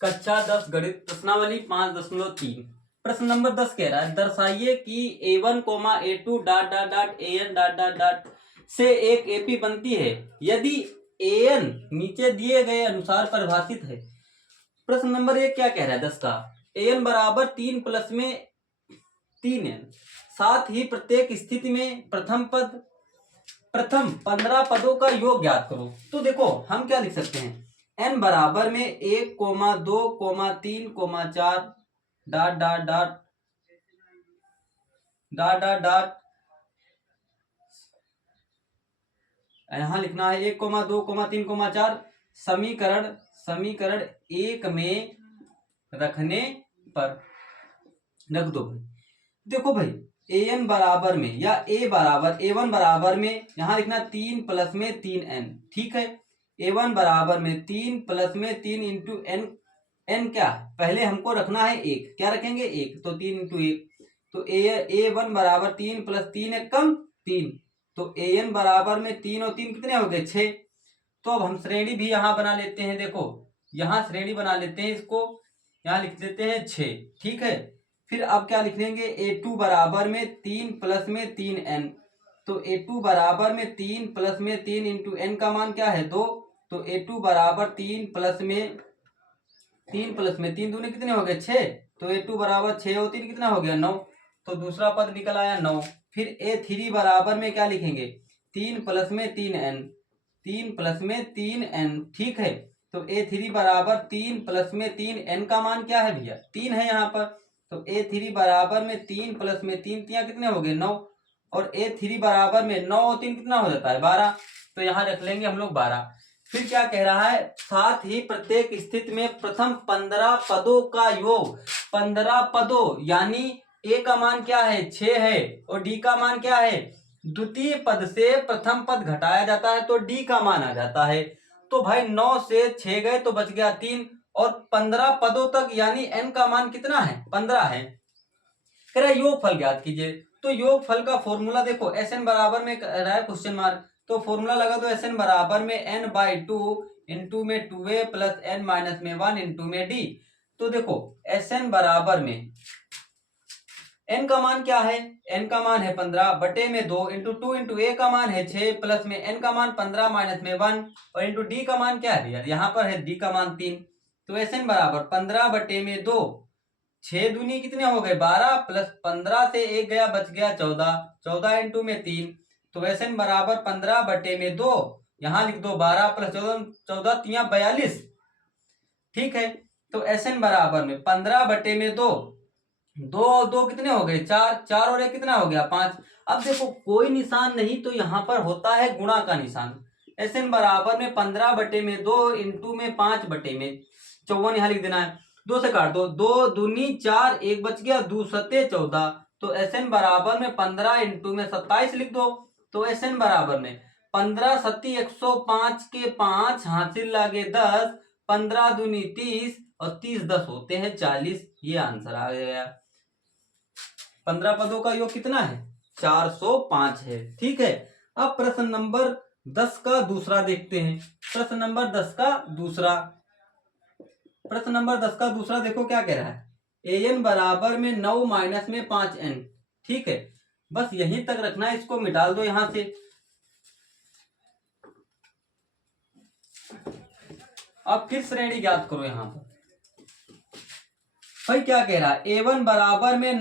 कक्षा 10 गणित प्रश्नावली 5.3 प्रश्न नंबर 10 कह रहा है दर्शाइए कि a1, a2 dot dot dot an dot dot dot से एक एपी बनती है यदि an नीचे दिए गए अनुसार परिभाषित है। प्रश्न नंबर 1 क्या कह रहा है 10 का, an बराबर 3 प्लस में 3n, साथ ही प्रत्येक स्थिति में प्रथम 15 पदों का योग ज्ञात करो। तो देखो हम क्या लिख सकते हैं, n बराबर में 1, 2, 3, 4 dot dot dot dot dot dot यहां लिखना है 1, 2, 3, 4 समीकरण 1 में रखने पर रख दो भाई। देखो भाई an बराबर में या a1 बराबर में यहां लिखना 3 प्लस में 3n, ठीक है। a1 बराबर में 3 प्लस में 3 इंटू n क्या पहले हमको रखना है 1, क्या रखेंगे 1, तो 3 इंटू 1, तो a1 बराबर 3 प्लस 3 1 कम 3, तो an बराबर में 3 और 3 कितने हो गए 6। तो अब हम श्रेणी भी यहाँ बना लेते हैं, देखो यहाँ श्रेणी बना लेते हैं, इसको यहाँ लिख देते हैं 6, ठीक है। फिर अब क्या लिख लेंगे, a2 बराबर में 3 प्लस में 3n, तो a2 बराबर में 3 प्लस में 3 इंटू n का मान क्या है 2, तो a2 बराबर 3 प्लस में 3 दूनी कितने हो गए 6, तो a2 बराबर 6 और 3 कितना हो गया 9, तो दूसरा पद निकल आया 9। फिर a3 बराबर में क्या लिखेंगे 3 प्लस में 3n, 3 प्लस में 3n, ठीक है। तो a3 बराबर 3 प्लस में 3n का मान क्या है भैया 3 है यहाँ पर, तो a3 बराबर में 3 प्लस में 3 3 कितने हो गए 9, और a3 बराबर में 9 और 3 कितना हो जाता है 12, तो यहाँ रख लेंगे हम लोग 12। फिर क्या कह रहा है, साथ ही प्रत्येक स्थिति में प्रथम 15 पदों का योग, 15 पदों यानी a का मान क्या है 6 है और d का मान क्या है, द्वितीय पद से प्रथम पद घटाया जाता है तो d का मान आ जाता है। तो भाई 9 से 6 गए तो बच गया 3, और 15 पदों तक यानी n का मान कितना है 15 है। कह रहा है योगफल ज्ञात कीजिए, तो योगफल का फॉर्मूला देखो Sn बराबर में रहा है क्वेश्चन मार्क, तो फॉर्मूला लगा दो Sn बराबर में n/2 इंटू में 2a प्लस n माइनस में 1 इंटू में d। तो देखो Sn बराबर में n का मान क्या है, n का मान है 15 बटे में 2 इंटू 2 इंटू a का मान है 6 प्लस में n का मान 15 माइनस में 1 और इंटू d का मान क्या है भैया, यहाँ पर है d का मान 3, तो Sn बराबर 15 बटे में 2, 6 दूनी कितने हो गए 12 प्लस 15 से 1 गया बच गया 14, 14 इंटू में 3, तो Sn बराबर 15 बटे में 2, यहाँ लिख दो 12 प्लस 14 3 42, ठीक है। तो Sn बराबर में 15 बटे में 2, 2 और 2 कितने हो गए 4, 4 और 1 कितना हो गया 5। अब देखो कोई निशान नहीं तो यहाँ पर होता है गुणा का निशान। Sn बराबर में 15 बटे में 2 इंटू में 5 बटे में 54, यहाँ लिख देना है, 2 से काट दो, 2 दूनी 4, 1 बच गया 2 सत्ते 14, तो Sn बराबर में 15 इंटू में 27 लिख दो, तो Sn बराबर में 15 सत्ती 105 के 5 हासिल लागे 10, 15 दूनी 30 और 30 10 होते हैं 40, ये आंसर आ गया। 15 पदों का योग कितना है 405 है, ठीक है। अब प्रश्न नंबर 10 का दूसरा देखते हैं। प्रश्न नंबर 10 का दूसरा देखो क्या कह रहा है, an बराबर में 9 माइनस में 5n, ठीक है। बस यहीं तक रखना है, इसको मिटाल दो यहां से। अब फिर श्रेणी ज्ञात करो यहां पर। भाई क्या कह रहा है, a1 बराबर में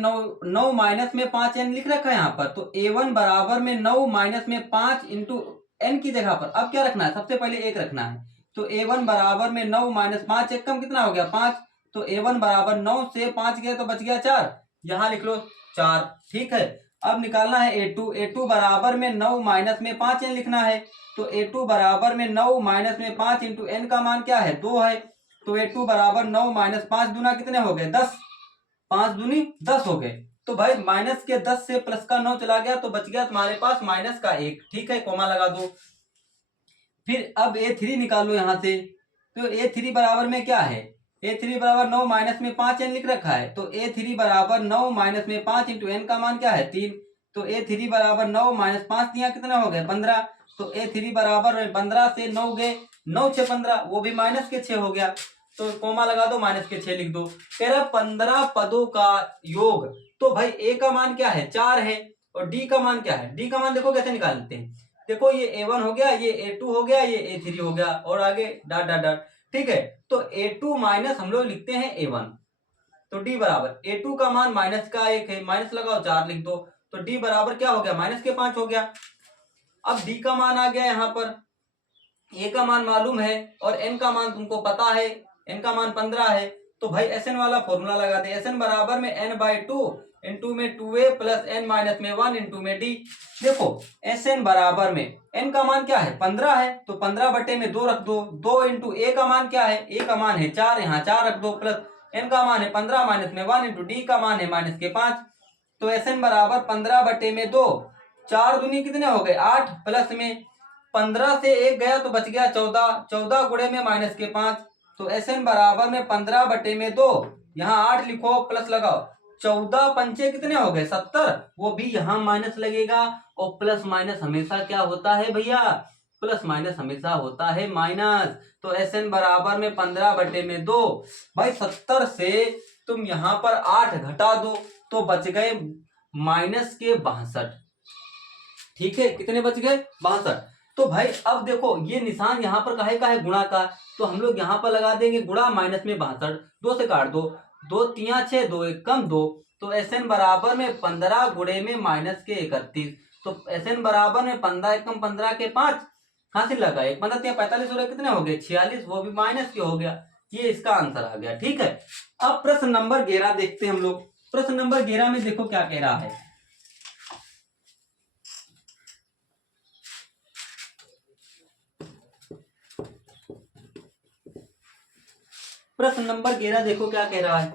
9 माइनस में 5n लिख रखा है यहाँ पर, तो a1 बराबर में 9 माइनस में 5 इंटू n की जगह पर अब क्या रखना है, सबसे पहले 1 रखना है, तो a1 बराबर में 9 माइनस 5 एक कम कितना हो गया 5, तो a1 बराबर 9 से 5 गया तो बच गया 4, यहाँ लिख लो 4, ठीक है। अब निकालना है a2 बराबर में 9 माइनस में 5n लिखना है, तो a2 बराबर में 9 माइनस में 5 इंटू n का मान क्या है 2 है, तो a2 बराबर 9 माइनस 5 दूना कितने हो गए 10, 5 दूनी 10 हो गए, तो भाई माइनस के 10 से प्लस का 9 चला गया तो बच गया तुम्हारे पास माइनस का 1, ठीक है, कोमा लगा दो। फिर अब a3 निकालो यहां से, तो a3 बराबर में क्या है, a3 बराबर 9 माइनस में 5n लिख रखा है, तो a3 बराबर 9 माइनस में 5 इंटू n का मान क्या है 3, तो a3 बराबर 9 माइनस 5 दिया कितना हो गए 15, तो a3 बराबर 15 से 9 गए 9 6 15, वो भी माइनस के 6 हो गया, तो कोमा लगा दो, माइनस के 6 लिख दो। कह रहा 15 पदों का योग। तो भाई ए का मान क्या है, 4 है, और डी का मान क्या है, डी का मान देखो कैसे निकालते हैं। देखो ये A1 हो गया, ये A2 हो गया, ये A3 हो गया, और आगे डॉट डॉट डॉट। ठीक है, तो A2 माइनस हम लोग लिखते हैं A1, तो D बराबर A2 का मान माइनस का 1 है, माइनस लगाओ 4 लिख दो, तो D बराबर क्या हो गया, माइनस के 5 हो गया। अब D का मान आ गया यहाँ पर, A का मान मालूम है और N का मान तुमको पता है, N का मान 15 है। तो भाई Sn वाला फॉर्मूला लगा दे, Sn बराबर में n/2 इंटू में 2a प्लस n माइनस में 1 इंटू में d। देखो Sn बराबर में n का मान क्या है, 15 है, तो 15 बटे में 2 रख दो, 2 इंटू a का मान क्या है, a का मान है 4, यहाँ 4 रख दो, प्लस n का मान है 15 माइनस में 1 इंटू d का मान है माइनस के 5। तो Sn बराबर 15 बटे में 2, 4 दूनी कितने हो गए 8, प्लस में 15 से 1 गया तो बच गया 14, 14 गुणे में माइनस के 5। तो Sn बराबर में 15 बटे में 2, यहाँ 8 लिखो, प्लस लगाओ, 14 पंचे कितने हो गए 70, वो भी यहाँ माइनस लगेगा। और प्लस माइनस हमेशा क्या होता है भैया, प्लस माइनस हमेशा होता है माइनस। तो Sn बराबर में 15 बटे में 2, भाई 70 से तुम यहाँ पर 8 घटा दो तो बच गए माइनस के 62। ठीक है, कितने बच गए 62। तो भाई अब देखो ये निशान यहाँ पर काहे का है, गुणा का, तो हम लोग यहाँ पर लगा देंगे गुणा माइनस में 62, 2 से काट दो, 2 3 6, 2 1 कम 2, तो Sn बराबर में 15 गुणे में माइनस के 31। तो Sn बराबर में 15 एकम 15 के 5, कहाँ से लगा, 1 15 3 45 हो रहे, कितने हो गए 46, वो भी माइनस के हो गया। ये इसका आंसर आ गया। ठीक है, अब प्रश्न नंबर 11 देखते हैं हम लोग। प्रश्न नंबर 11 में देखो क्या कह रहा है। प्रश्न नंबर 11 देखो क्या कह रहा है।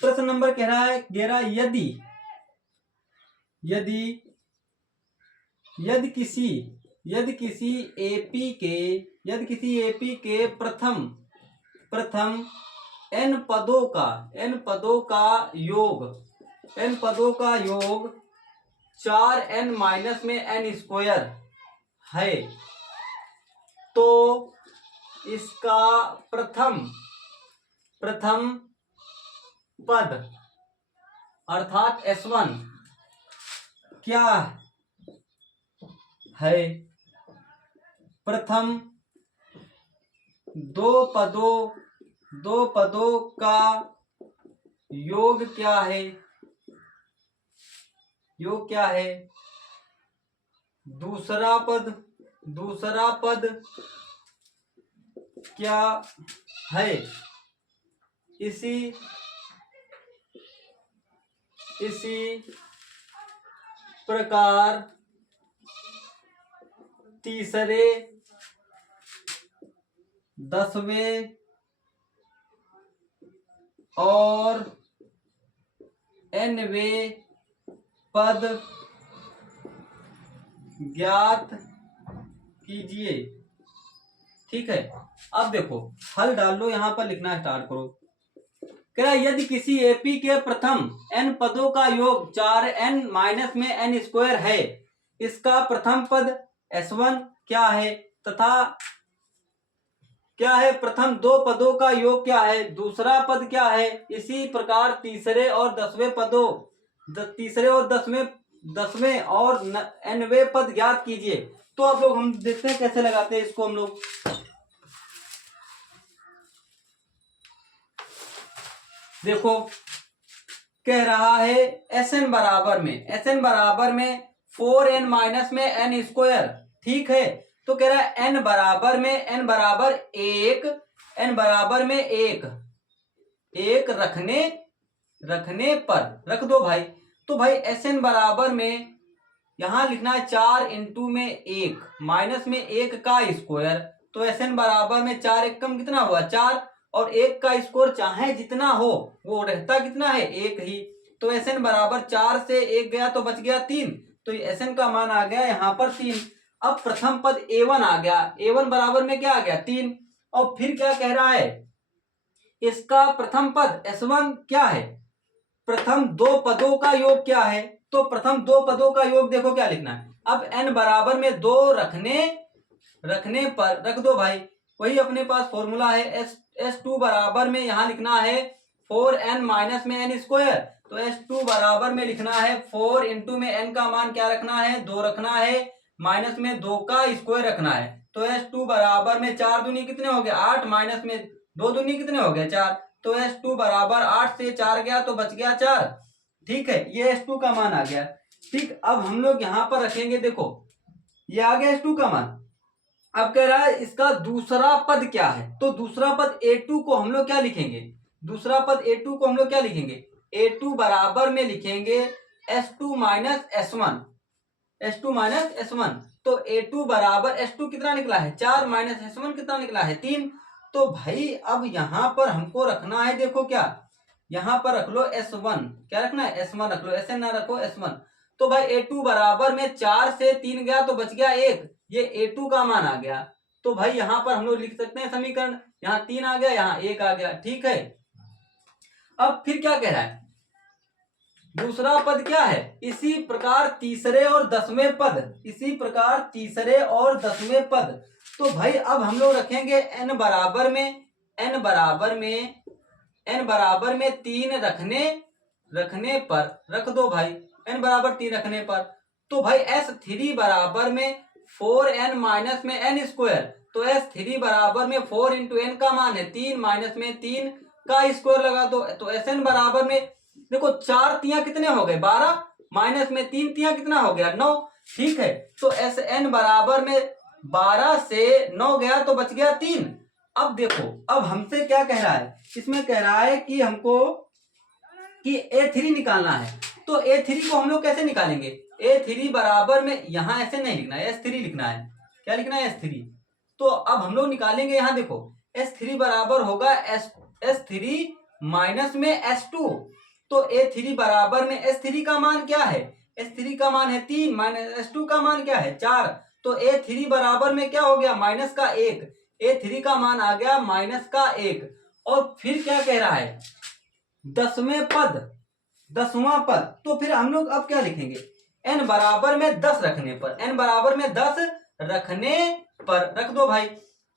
प्रश्न नंबर कह रहा है 11, यदि किसी एपी के प्रथम n पदों का योग 4n माइनस में n स्क्वायर है, तो इसका प्रथम पद अर्थात S1 क्या है। प्रथम दो पदों का योग क्या है, दूसरा पद क्या है। इसी प्रकार तीसरे 10वें और nवें पद ज्ञात कीजिए। ठीक है, अब देखो हल डाल लो, यहां पर लिखना स्टार्ट करो। क्या यदि किसी एपी के प्रथम n पदों का योग 4n माइनस में n स्क्वायर है, इसका प्रथम पद S1 क्या है तथा क्या है, प्रथम दो पदों का योग क्या है, दूसरा पद क्या है। इसी प्रकार तीसरे और 10वें और nवें पद ज्ञात कीजिए। तो अब लोग हम देखते हैं कैसे लगाते हैं इसको हम लोग। देखो कह रहा है Sn बराबर में 4n माइनस में n स्क्वायर। ठीक है, तो कह रहा है n बराबर में 1 रखने पर रख दो भाई। तो भाई Sn बराबर में यहां लिखना है 4 इंटू में 1 माइनस में 1 का स्क्वायर। तो Sn बराबर में 4 1 कम कितना हुआ 4, और 1 का स्क्वायर चाहे जितना हो वो रहता कितना है 1 ही। तो Sn बराबर 4 से 1 गया तो बच गया 3, तो Sn का मान आ गया यहाँ पर 3। अब प्रथम पद A1 आ गया, A1 बराबर में क्या आ गया 3। और फिर क्या कह रहा है, इसका प्रथम पद S1 क्या है, प्रथम दो पदों का योग क्या है। तो प्रथम दो पदों का योग देखो क्या लिखना है। अब n बराबर में 2 रखने रखने पर रख दो भाई, वही अपने पास फॉर्मूला है S2 बराबर में यहाँ लिखना है 4n माइनस में n स्क्वायर। तो S2 बराबर में लिखना है 4 इंटू में n का मान क्या रखना है 2 रखना है, माइनस में 2 का स्क्वायर रखना है। तो S2 बराबर में 4 दूनी कितने हो गए 8, माइनस में 2 दूनी कितने हो गए 4। तो S2 बराबर 8 से 4 गया तो बच गया 4। ठीक है, ये S2 का मान आ गया। ठीक, अब हम लोग यहाँ पर रखेंगे, देखो ये आ गया S2 का मान। अब कह रहा है इसका दूसरा पद क्या है, तो दूसरा पद A2 को हम लोग क्या लिखेंगे, दूसरा पद A2 को हम लोग क्या लिखेंगे, A2 बराबर में लिखेंगे S2 minus S1, S2 minus S1। तो A2 बराबर S2 कितना निकला है 4, माइनस S1 कितना निकला है 3। तो भाई अब यहां पर हमको रखना है, देखो क्या यहां पर रख लो S1, क्या रखना है S1 रख लो, SN ना रखो S1। तो भाई A2 बराबर में 4 से 3 गया तो बच गया 1, ये A2 का मान आ गया। तो भाई यहां पर हम लोग लिख सकते हैं समीकरण, यहाँ 3 आ गया यहाँ 1 आ गया। ठीक है, अब फिर क्या कह रहा है, दूसरा पद क्या है, इसी प्रकार तीसरे और 10वें पद, इसी प्रकार तीसरे और 10वें पद। तो भाई अब हम लोग रखेंगे n बराबर में, n बराबर में 3 रखने पर रख दो भाई, n बराबर 3 रखने पर। तो भाई S3 बराबर में 4n माइनस में n स्क्वायर। तो S3 बराबर में 4 इंटू n का मान है 3, माइनस में 3 का स्क्वायर लगा दो। तो Sn बराबर में देखो 4 तियां कितने हो गए 12, माइनस में 3 तियां कितना हो गया 9। ठीक है, तो Sn बराबर में 12 से 9 गया तो बच गया 3। अब देखो अब हमसे क्या कह रहा है, इसमें कह रहा है कि हमको कि A3 निकालना है। तो A3 को हम लोग कैसे निकालेंगे, A3 बराबर में यहाँ ऐसे नहीं लिखना है, S3 लिखना है। क्या लिखना है S3। तो अब हम लोग निकालेंगे, यहाँ देखो S3 बराबर होगा S3 माइनस में S2। तो A3 बराबर में S3 का मान क्या है, S3 का मान है 3, माइनस S2 का मान क्या है 4। तो A3 बराबर में क्या हो गया माइनस का 1, A3 का मान आ गया माइनस का 1। और फिर क्या कह रहा है 10वें पद, 10वां पद। तो फिर हम लोग अब क्या लिखेंगे, n बराबर में 10 रखने पर, n बराबर में 10 रखने पर रख दो भाई।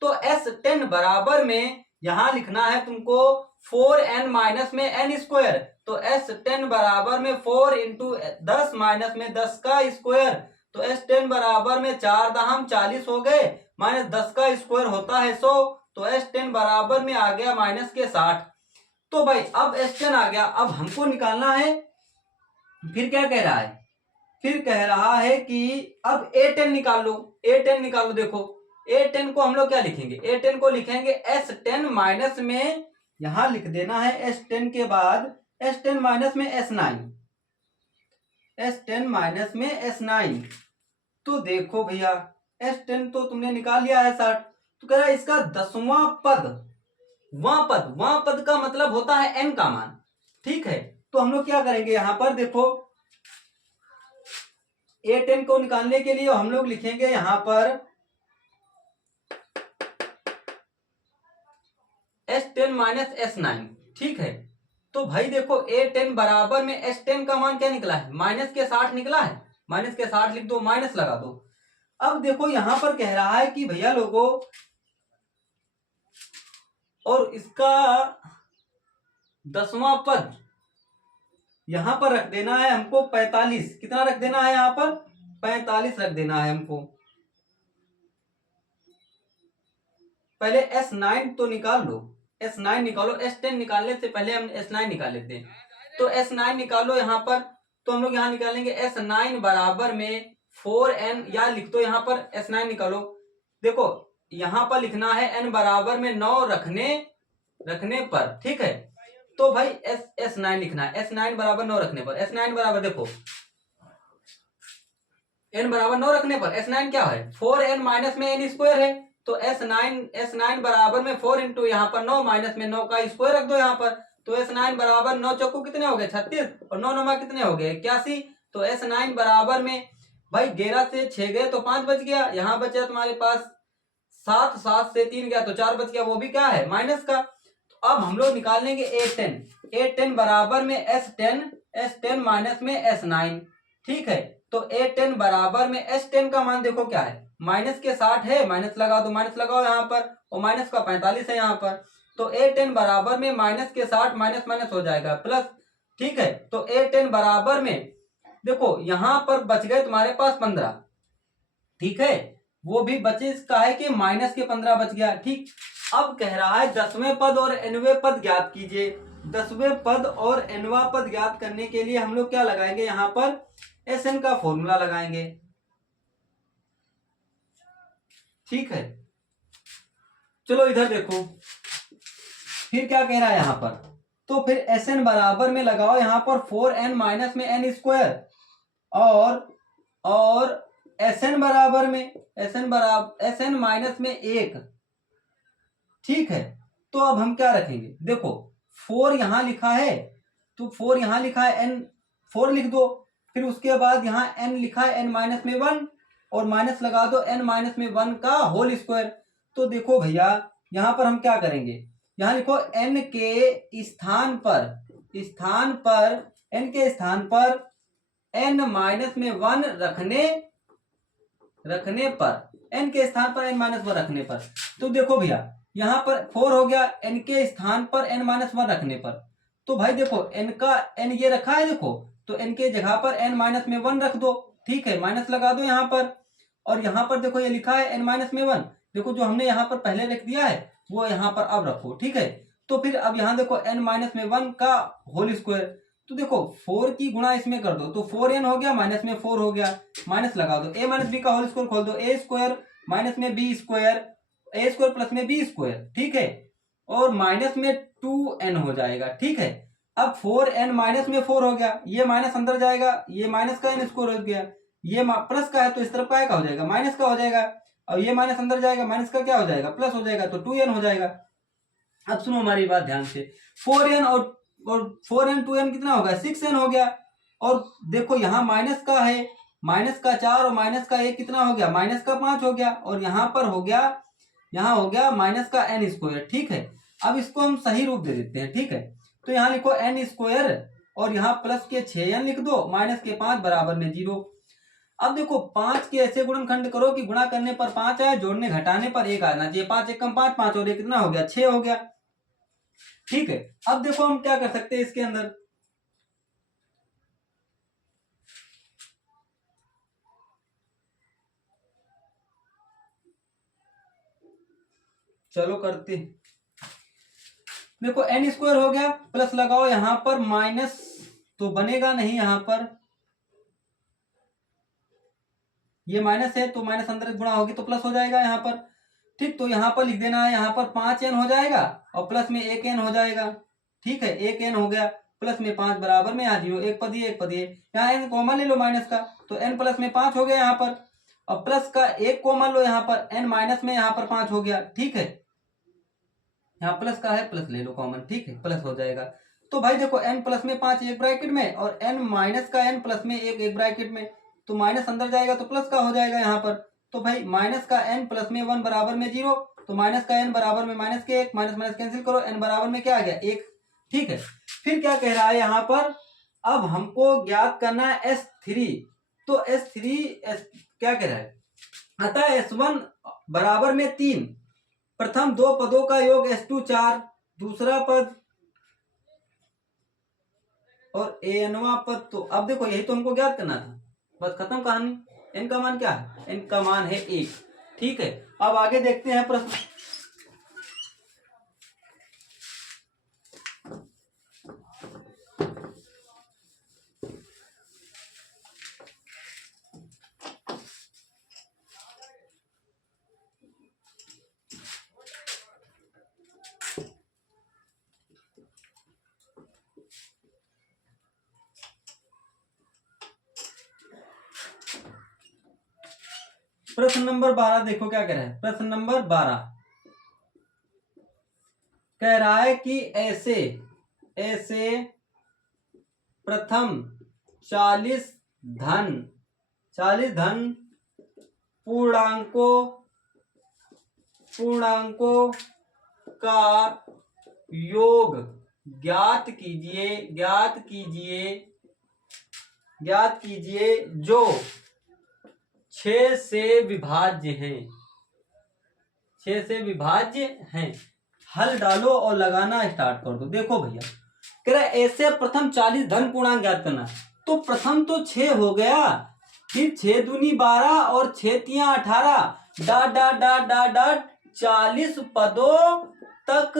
तो S10 बराबर में यहां लिखना है तुमको 4n माइनस में n स्क्वायर। तो S10 बराबर में 4 इंटू 10 माइनस में 10 का स्क्वायर। तो S10 बराबर में 4 दहम 40 हो गए, माइनस 10 का स्क्वायर होता है 100। तो S10 बराबर में आ गया माइनस के 60। तो भाई अब S10 आ गया, अब हमको निकालना है, फिर क्या कह रहा है, फिर कह रहा है कि अब A10 निकाल लो, A10 निकाल लो। देखो A10 को हम लोग क्या लिखेंगे, A10 को लिखेंगे S10 माइनस में, यहां लिख देना है S10 के बाद S10 माइनस में S9, S10 माइनस में S9। तो देखो भैया S10 तो तुमने निकाल लिया है 60। तो कह रहा है इसका 10वां पद, वहां पद का मतलब होता है n का मान। ठीक है, तो हम लोग क्या करेंगे, यहां पर देखो A10 को निकालने के लिए हम लोग लिखेंगे यहां पर S10 माइनस S9। ठीक है, तो भाई देखो A10 बराबर में S10 का मान क्या निकला है माइनस के 60 निकला है, माइनस के 60 लिख दो, माइनस लगा दो। अब देखो यहां पर कह रहा है कि भैया लोगों, और इसका 10वां पद यहां पर रख देना है हमको 45। कितना रख देना है यहाँ पर 45 रख देना है हमको। पहले S9 तो निकाल लो, S9 निकालो, S10 निकालने से पहले हम S9 निकाल लेते हैं। तो S9 निकालो यहाँ पर। तो हम लोग यहाँ निकालेंगे S9 बराबर में 4n, या लिख दो यहाँ पर S9 निकालो। देखो यहाँ पर लिखना है n बराबर में 9 रखने पर। ठीक है, तो भाई S9 लिखना है, S9 बराबर 9 रखने पर। S9 बराबर देखो n बराबर 9 रखने पर S9 क्या है 4n माइनस में n स्क्वायर है। तो S9 बराबर में 4 इंटू यहाँ पर 9, माइनस में 9 का स्क्वायर रख दो यहाँ पर। तो S9 बराबर 9 चौको कितने हो गए 36, और 9 नमा कितने हो गए 81। तो S9 बराबर में भाई 11 से 6 गए तो 5 बच गया, यहाँ बचा तुम्हारे पास 7, 7 से 3 गया तो 4 बच गया, वो भी क्या है माइनस का। तो अब हम लोग निकाल लेंगे A10 बराबर में S10 माइनस में S9। ठीक है, तो A10 बराबर में S10 का मान देखो क्या है, माइनस के 60 है, माइनस लगा दो, माइनस लगाओ यहाँ पर, और माइनस का 45 है यहाँ पर, तो A10 बराबर में माइनस के 60 माइनस माइनस हो जाएगा प्लस। ठीक है, तो A10 बराबर में देखो यहाँ पर बच गए तुम्हारे पास 15। ठीक है, वो भी बचे इसका है कि माइनस के 15 बच गया। ठीक, अब कह रहा है 10वें पद और nवें पद ज्ञात कीजिए। 10वें पद और nवां पद ज्ञात करने के लिए हम लोग क्या लगाएंगे, यहाँ पर Sn का फॉर्मूला लगाएंगे। ठीक है, चलो इधर देखो फिर क्या कह रहा है यहाँ पर, तो फिर Sn बराबर में लगाओ यहाँ पर 4n माइनस में n स्क्वायर, और Sn बराबर में Sn माइनस में 1। ठीक है, तो अब हम क्या रखेंगे, देखो 4 यहां लिखा है, तो 4 यहां लिखा है, n 4 लिख दो, फिर उसके बाद यहाँ n लिखा है n माइनस में 1, और माइनस लगा दो n माइनस में 1 का होल स्क्वायर। तो देखो भैया यहाँ पर हम क्या करेंगे, यहाँ लिखो n के स्थान पर n माइनस में 1 रखने पर, n के स्थान पर n माइनस 1 रखने पर, तो देखो भैया यहाँ पर 4 हो गया n के स्थान पर n माइनस 1 रखने पर। तो भाई देखो n का n ये रखा है, देखो तो n के जगह पर n माइनस में 1 रख दो। ठीक है, माइनस लगा दो यहाँ पर, और यहाँ पर देखो ये लिखा है n माइनस में 1, देखो जो हमने यहाँ पर पहले रख दिया है वो यहाँ पर अब रखो। ठीक है, तो फिर अब यहाँ देखो n माइनस में 1 का होल स्क्वायर, तो देखो 4 की गुणा इसमें कर दो, तो 4n हो गया, माइनस में 4 हो गया, माइनस लगा दो, a माइनस बी का होल स्क्वायर खोल दो, a स्क्वायर माइनस में बी स्क्वायर, ए स्क्वायर प्लस में बी स्क्वायर। ठीक है, और माइनस में 2n हो जाएगा। ठीक है, अब 4n माइनस में 4 हो गया, ये माइनस अंदर जाएगा, ये माइनस का n स्क्वायर हो गया, ये प्लस का है तो इस तरफ का हो जाएगा, माइनस का हो जाएगा, और ये माइनस अंदर जाएगा, माइनस का क्या हो जाएगा, प्लस हो जाएगा, तो 2n हो जाएगा। अब सुनो हमारी बात ध्यान से, 4n और 4n 2n कितना होगा, 6n हो गया, और देखो यहाँ माइनस का है, माइनस का 4 और माइनस का 1 कितना हो गया, माइनस का 5 हो गया, और यहाँ पर हो गया, यहाँ हो गया माइनस का n स्क्वायर। ठीक है, अब इसको हम सही रूप दे देते हैं। ठीक है, तो यहाँ लिखो n स्क्वायर, और यहाँ प्लस के 6n लिख दो, माइनस के 5 बराबर में 0। अब देखो 5 के ऐसे गुणनखंड करो कि गुणा करने पर 5 आए, जोड़ने घटाने पर 1 आना चाहिए, 5 एकम 5, 5 और 1 कितना हो गया, 6 हो गया। ठीक है, अब देखो हम क्या कर सकते हैं इसके अंदर, चलो करते, देखो n स्क्वायर हो गया, प्लस लगाओ यहाँ पर माइनस तो बनेगा नहीं, यहाँ पर ये माइनस है तो माइनस अंदर गुणा होगी तो प्लस हो जाएगा यहाँ पर। ठीक, तो यहाँ पर लिख देना है, यहाँ पर 5n हो जाएगा और प्लस में 1n हो जाएगा। ठीक है, 1n हो गया, प्लस में 5 बराबर में, यहाँ 0, एक पद ये, यहाँ n कॉमन ले लो माइनस का, तो n प्लस में 5 हो गया यहाँ पर, और प्लस का 1 कॉमन लो यहाँ पर, n माइनस में यहाँ पर 5 हो गया। ठीक है, यहाँ प्लस का है, प्लस ले लो कॉमन। ठीक है, प्लस हो जाएगा। तो भाई देखो n प्लस में 5 एक ब्रैकेट में, और n माइनस का n प्लस में 1 एक ब्रैकेट में, तो माइनस अंदर जाएगा तो प्लस का हो जाएगा यहाँ पर। तो भाई माइनस का n प्लस में 1 बराबर में 0, तो माइनस का n बराबर में माइनस के 1, माइनस माइनस कैंसिल करो, n बराबर में क्या आ गया, 1। ठीक है, फिर क्या कह रहा है यहाँ पर, अब हमको ज्ञात करना है S3, तो S3 क्या कह रहा है, अतः S1 बराबर में 3, प्रथम दो पदों का योग S2 4, दूसरा पद और nवां पद। तो अब देखो यही तो हमको ज्ञात करना था, बस खत्म कहानी। n का मान क्या है, n का मान है 1। ठीक है, अब आगे देखते हैं प्रश्न। प्रश्न नंबर 12 देखो क्या कह रहा है, प्रश्न नंबर 12 कह रहा है कि ऐसे प्रथम 40 धन पूर्णांकों का योग ज्ञात कीजिए ज्ञात कीजिए जो 6 से विभाज्य हैं, 6 से विभाज्य हैं। हल डालो और लगाना स्टार्ट कर दो। देखो भैया कह रहा है ऐसे प्रथम 40 धन पूर्णांक ज्ञात करना, तो प्रथम तो 6 हो गया, फिर 6 दूनी 12 और 6 तिया 18, dot dot dot dot dot 40 पदों तक।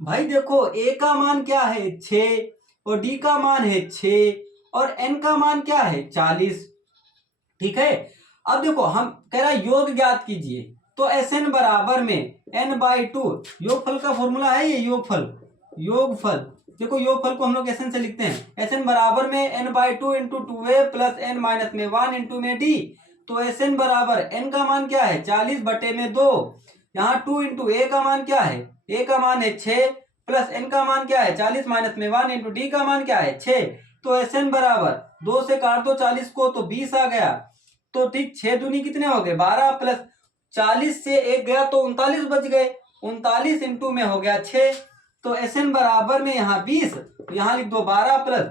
भाई देखो a का मान क्या है 6 और d का मान है 6 और n का मान क्या है 40। ठीक है, अब देखो हम कह रहा है योग ज्ञात कीजिए, तो Sn बराबर में n/2, योगफल का फॉर्मूला है ये, योगफल। देखो योगफल को हम लोग Sn से लिखते हैं, Sn बराबर में n/2 into 2a plus n minus में 1 इंटू में d। तो Sn बराबर n का मान क्या है 40 बटे में 2, यहाँ 2 इंटू a का मान क्या है, a का मान है 6 प्लस n का मान क्या है 40 माइनस में 1 इंटू d का मान क्या है 6। तो Sn बराबर 2 से काट दो 40 को तो 20 आ गया। तो ठीक 6 दूनी कितने हो गए 12 प्लस 40 से 1 गया तो 39 बच गए, 39 इंटू में हो गया 6। तो Sn बराबर में यहाँ 20, तो यहाँ लिख दो 12 प्लस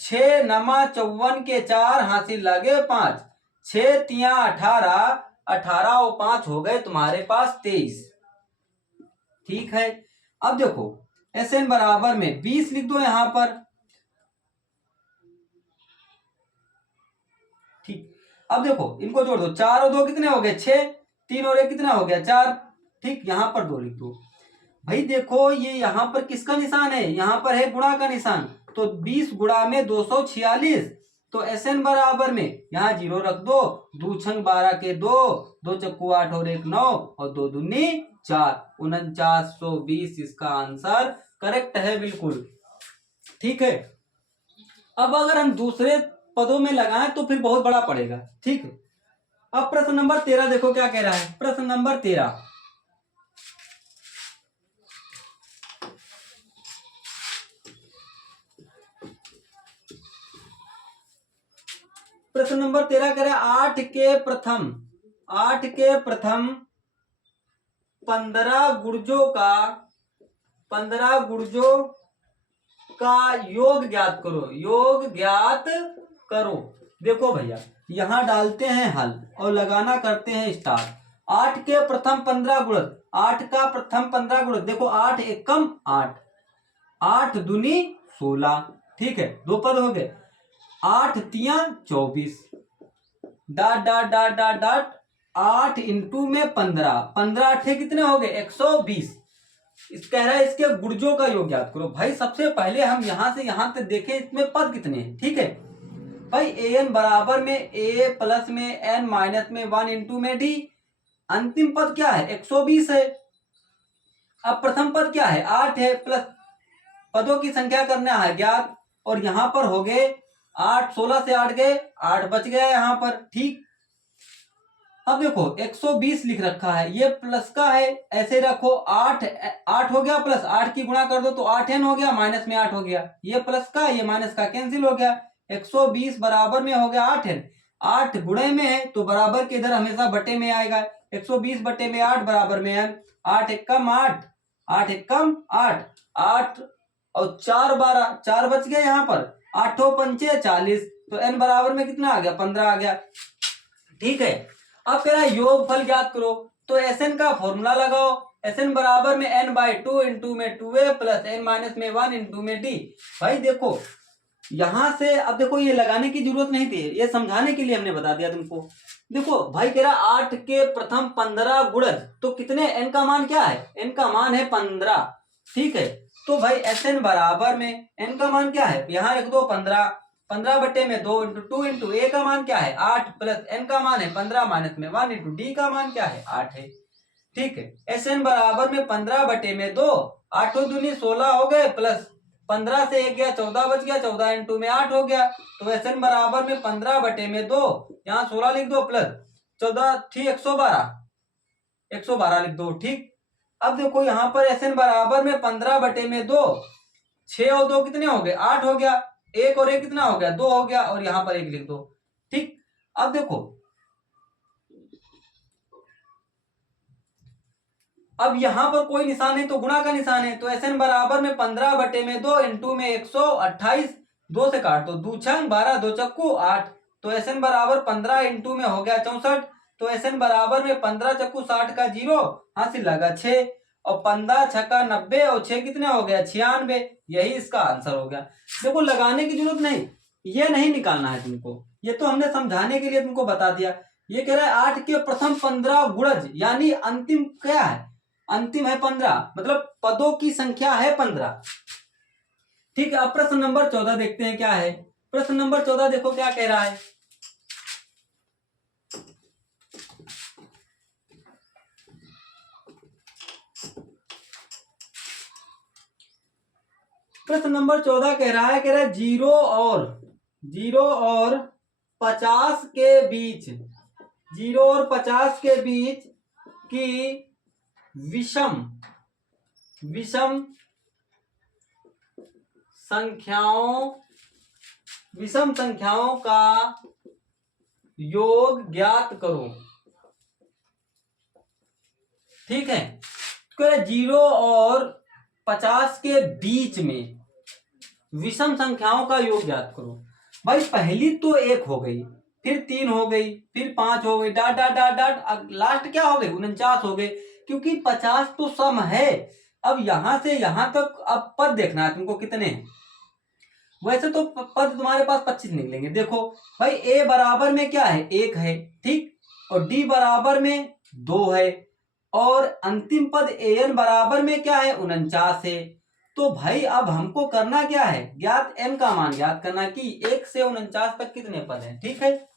6 नमा 54 के 4 हासिल लगे 5, 6 तिया 18, 18 और 5 हो गए तुम्हारे पास 23। ठीक है, अब देखो Sn बराबर में 20 लिख दो यहां पर। ठीक, अब देखो इनको जोड़ दो, 4 और 2 कितने हो गए 6, 3 और 1 कितना हो गया 4। ठीक, यहां पर 2 लिख दो। भाई देखो ये यहां पर किसका निशान है, यहां पर है गुणा का निशान, तो 20 गुणा में 246। तो Sn बराबर में यहाँ 0 रख दो, 2 छंग 12 के 2, 2 चक्कू 8 और 1 9 और 2 दूनी 4, 4920 इसका आंसर करेक्ट है बिल्कुल। ठीक है, अब अगर हम दूसरे पदों में लगाएं तो फिर बहुत बड़ा पड़ेगा। ठीक है, अब प्रश्न नंबर 13 देखो क्या कह रहा है। प्रश्न नंबर 13, प्रश्न नंबर 13 कह रहा है 8 के प्रथम 15 गुणजों का योग ज्ञात करो, योग ज्ञात करो। देखो भैया यहां डालते हैं हल और लगाना करते हैं स्टार्ट। 8 के प्रथम 15 गुणज, 8 का प्रथम 15 गुणज, देखो 8 एकम 8, 8 दूनी 16। ठीक है, 2 पद हो गए, 8 तिया 24, dot dot dot dot dot 8 into में 15, 15 8 कितने हो गए 120। इस कह रहा है इसके गुणजों का योग ज्ञात करो। भाई सबसे पहले हम यहां से यहां तक देखें इसमें पद कितने हैं। ठीक है भाई, an बराबर में a प्लस में n माइनस में 1 इंटू में d, अंतिम पद क्या है 120 है। अब प्रथम पद क्या है 8 है, प्लस पदों की संख्या करना है ज्ञात, और यहां पर हो गए 8, 16 से 8 गए 8 बच गया यहां पर। ठीक, अब देखो 120 लिख रखा है, ये प्लस का है, ऐसे रखो 8 हो गया, प्लस 8 की गुणा कर दो तो 8n हो गया, माइनस में 8 हो गया, ये प्लस का ये माइनस का कैंसिल हो गया। 120 बराबर में हो गया 8n, 8 गुणे में है तो बराबर के इधर हमेशा बटे में आएगा। 120 बटे में 8 बराबर में n, 8 एकम 8, 8 एकम 8, 8 और 4 12, 4 बच गए यहाँ पर, 8 पंचे 40, तो n बराबर में कितना आ गया 15 आ गया। ठीक है, अब कह रहा है योग फल ज्ञात करो, तो Sn का फॉर्मूला लगाओ, Sn बराबर में n/2 इंटू में 2a प्लस n माइनस में 1 इंटू में d। भाई देखो यहां से अब देखो ये लगाने की जरूरत नहीं थी, ये समझाने के लिए हमने बता दिया तुमको। देखो भाई कह रहा 8 के प्रथम 15 गुणज, तो कितने n का मान क्या है, n का मान है 15। ठीक है, तो भाई Sn बराबर में n का मान क्या है, यहाँ लिख दो 15, 15 बटे में 2 इंटू 2 इंटू a का मान क्या है 8, प्लस n का मान है 15 माइनस में 1 इंटू d का मान क्या है 8 है। ठीक है, Sn बराबर में 15 बटे में 2, 8 दूनी 16 हो गए, प्लस 15 से 1 गया 14 बच गया, 14 इंटू में 8 हो गया। तो Sn बराबर में 15 बटे में 2, यहाँ 16 लिख दो, प्लस 14 ठीक 112 लिख दो। ठीक, अब देखो यहाँ पर Sn बराबर में 15 बटे में 2, 6 और 2 कितने हो गए 8 हो गया, 1 और 1 कितना हो गया 2 हो गया, और यहाँ पर 1 लिख दो। ठीक, अब देखो अब यहां पर कोई निशान नहीं तो गुणा का निशान है, तो Sn बराबर में 15 बटे में 2 इंटू में 128 2 से काट दो, 2 छंग 12, 2 चक्कू 8, तो SN बराबर 15 इंटू में हो गया 64, तो SN बराबर में 15 चक्कू 60 का 0 हासिल लगा 6, और 15 छक्का 90 और 6 कितने हो गया 96, यही इसका आंसर हो गया। देखो लगाने की जरूरत नहीं, ये नहीं निकालना है तुमको, ये तो हमने समझाने के लिए तुमको बता दिया। ये कह रहा है 8 के प्रथम 15 गुणज, यानी अंतिम क्या है, अंतिम है 15, मतलब पदों की संख्या है 15। ठीक है, अब प्रश्न नंबर 14 देखते हैं क्या है। प्रश्न नंबर 14 देखो क्या कह रहा है। प्रश्न नंबर 14 कह रहा है 0 और 50 के बीच, 0 और 50 के बीच की विषम संख्याओं का योग ज्ञात करो। ठीक है, तो 0 और 50 के बीच में विषम संख्याओं का योग ज्ञात करो। भाई पहली तो 1 हो गई, फिर 3 हो गई, फिर 5 हो गई, dot dot dot dot, last क्या हो गई 49 हो गए, क्योंकि 50 तो सम है। अब यहां से यहां तक अब पद देखना है तुमको कितने हैं। वैसे तो पद तुम्हारे पास 25 निकलेंगे। देखो भाई ए बराबर में क्या है 1 है, ठीक, और डी बराबर में 2 है, और अंतिम पद एन बराबर में क्या है 49 है। तो भाई अब हमको करना क्या है, ज्ञात एन का मान ज्ञात करना कि 1 से 49 तक कितने पद हैं। ठीक है,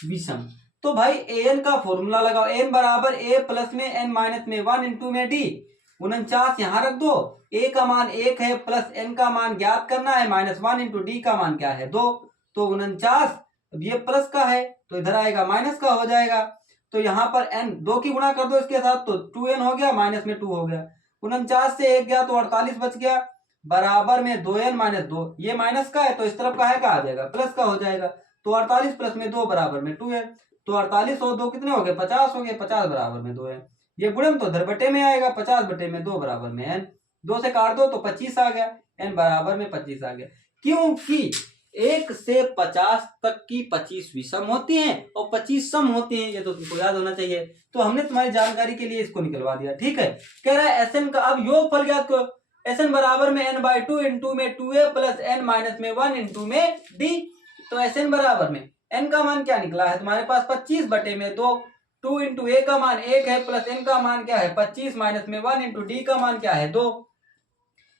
विषम, तो भाई एन का फॉर्मूला लगाओ, एन बराबर ए प्लस में एन माइनस में 1 इंटू में डी, 49 यहां रख दो, ए का मान 1 है, प्लस एन का मान ज्ञात करना है, -1 इंटू डी का मान क्या है 2, तो 49, अब ये प्लस का है तो इधर आएगा माइनस का हो जाएगा, तो यहाँ पर n 2 की गुणा कर दो इसके साथ, तो 2n हो गया, माइनस में 2 हो गया, 49 से 1 गया तो 48 बच गया, बराबर में 2n माइनस 2, ये माइनस का है तो इस तरफ का है, का आ जाएगा प्लस का हो जाएगा, तो 48 प्लस में 2 बराबर में 2 है, तो 48 और 2 कितने हो गए 50 हो गए, 50 बराबर में 2 है, ये गुणन तो इधर बटे में आएगा, 50 बटे में 2 बराबर में n, 2 से काट दो तो 25 आ गया, n बराबर में 25 आ गया, क्योंकि 1 से 50 तक की 25 विषम होती हैं और 25 सम होती हैं, ये तो तुमको याद होना चाहिए, तो हमने तुम्हारी जानकारी के लिए इसको निकलवा दिया। ठीक है, कह रहा है SN का अब योगफल ज्ञात करो, SN बराबर में n/2 इंटू में 2a प्लस n माइनस में 1 इंटू में d, तो SN बराबर में n का मान क्या निकला है तुम्हारे पास 25 बटे में 2, 2 इंटू a का मान 1 है, प्लस n का मान क्या है 25 माइनस में 1 इंटू d का मान क्या है 2,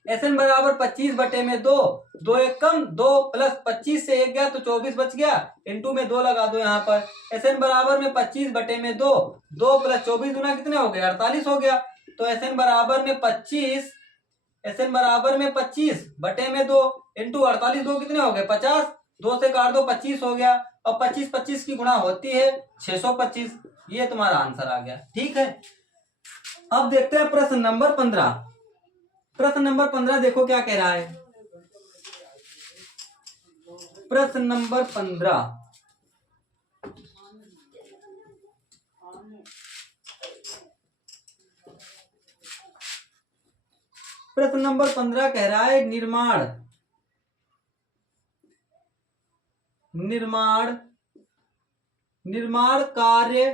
SN बराबर 25 बटे में 2, 2 एक कम 2, प्लस 25 से 1 गया तो 24 बच गया, इंटू में 2 लगा दो यहाँ पर, SN बराबर में 25 बटे में 2, 2 प्लस 24 गुना कितने हो गए 48 हो गया, तो SN बराबर में 25, SN बराबर में 25 बटे में 2 इंटू 48, 2 कितने हो गए 50, 2 से काट दो 25 हो गया, और 25 25 की गुणा होती है 625, ये तुम्हारा आंसर आ गया। ठीक है, अब देखते हैं प्रश्न नंबर 15। प्रश्न नंबर 15 देखो क्या कह रहा है। प्रश्न नंबर 15, प्रश्न नंबर 15 कह रहा है निर्माण कार्य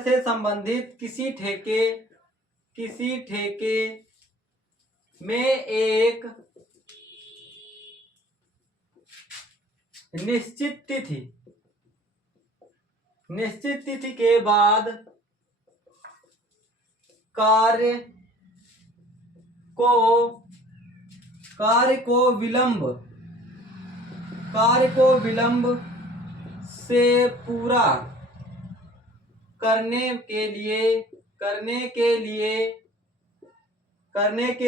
से संबंधित किसी ठेके में एक निश्चित तिथि के बाद कार्य को विलंब से पूरा करने के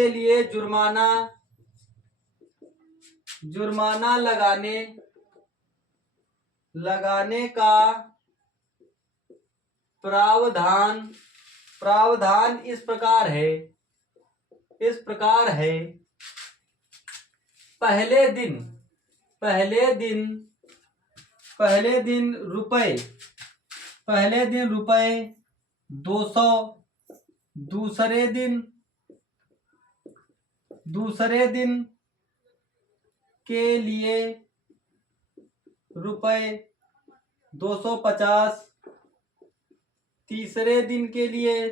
लिए जुर्माना लगाने का प्रावधान इस प्रकार है, पहले दिन रुपए 200, दूसरे दिन दूसरे दिन के लिए ₹250, तीसरे दिन के लिए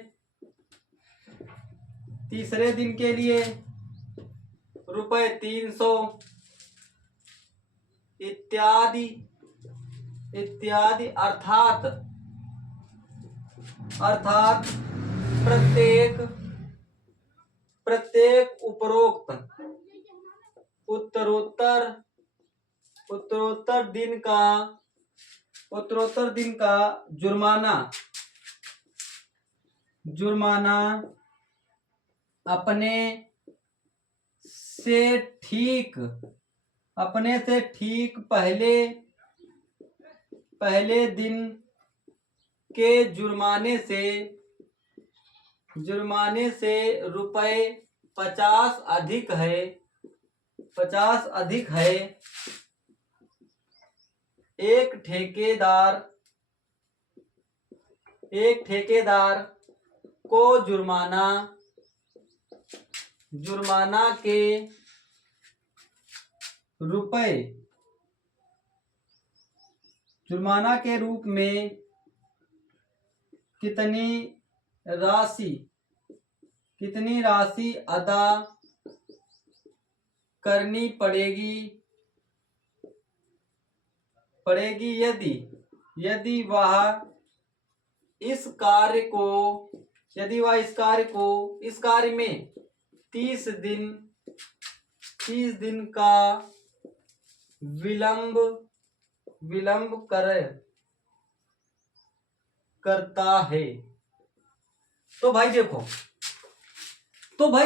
₹300, इत्यादि इत्यादि। अर्थात प्रत्येक उपरोक्त उत्तरोत्तर दिन का जुर्माना अपने से ठीक पहले दिन के जुर्माने से ₹50 अधिक है। एक ठेकेदार को जुर्माना के रूप में कितनी राशि अदा करनी पड़ेगी यदि वह इस कार्य में 30 दिन का विलंब करता है। तो भाई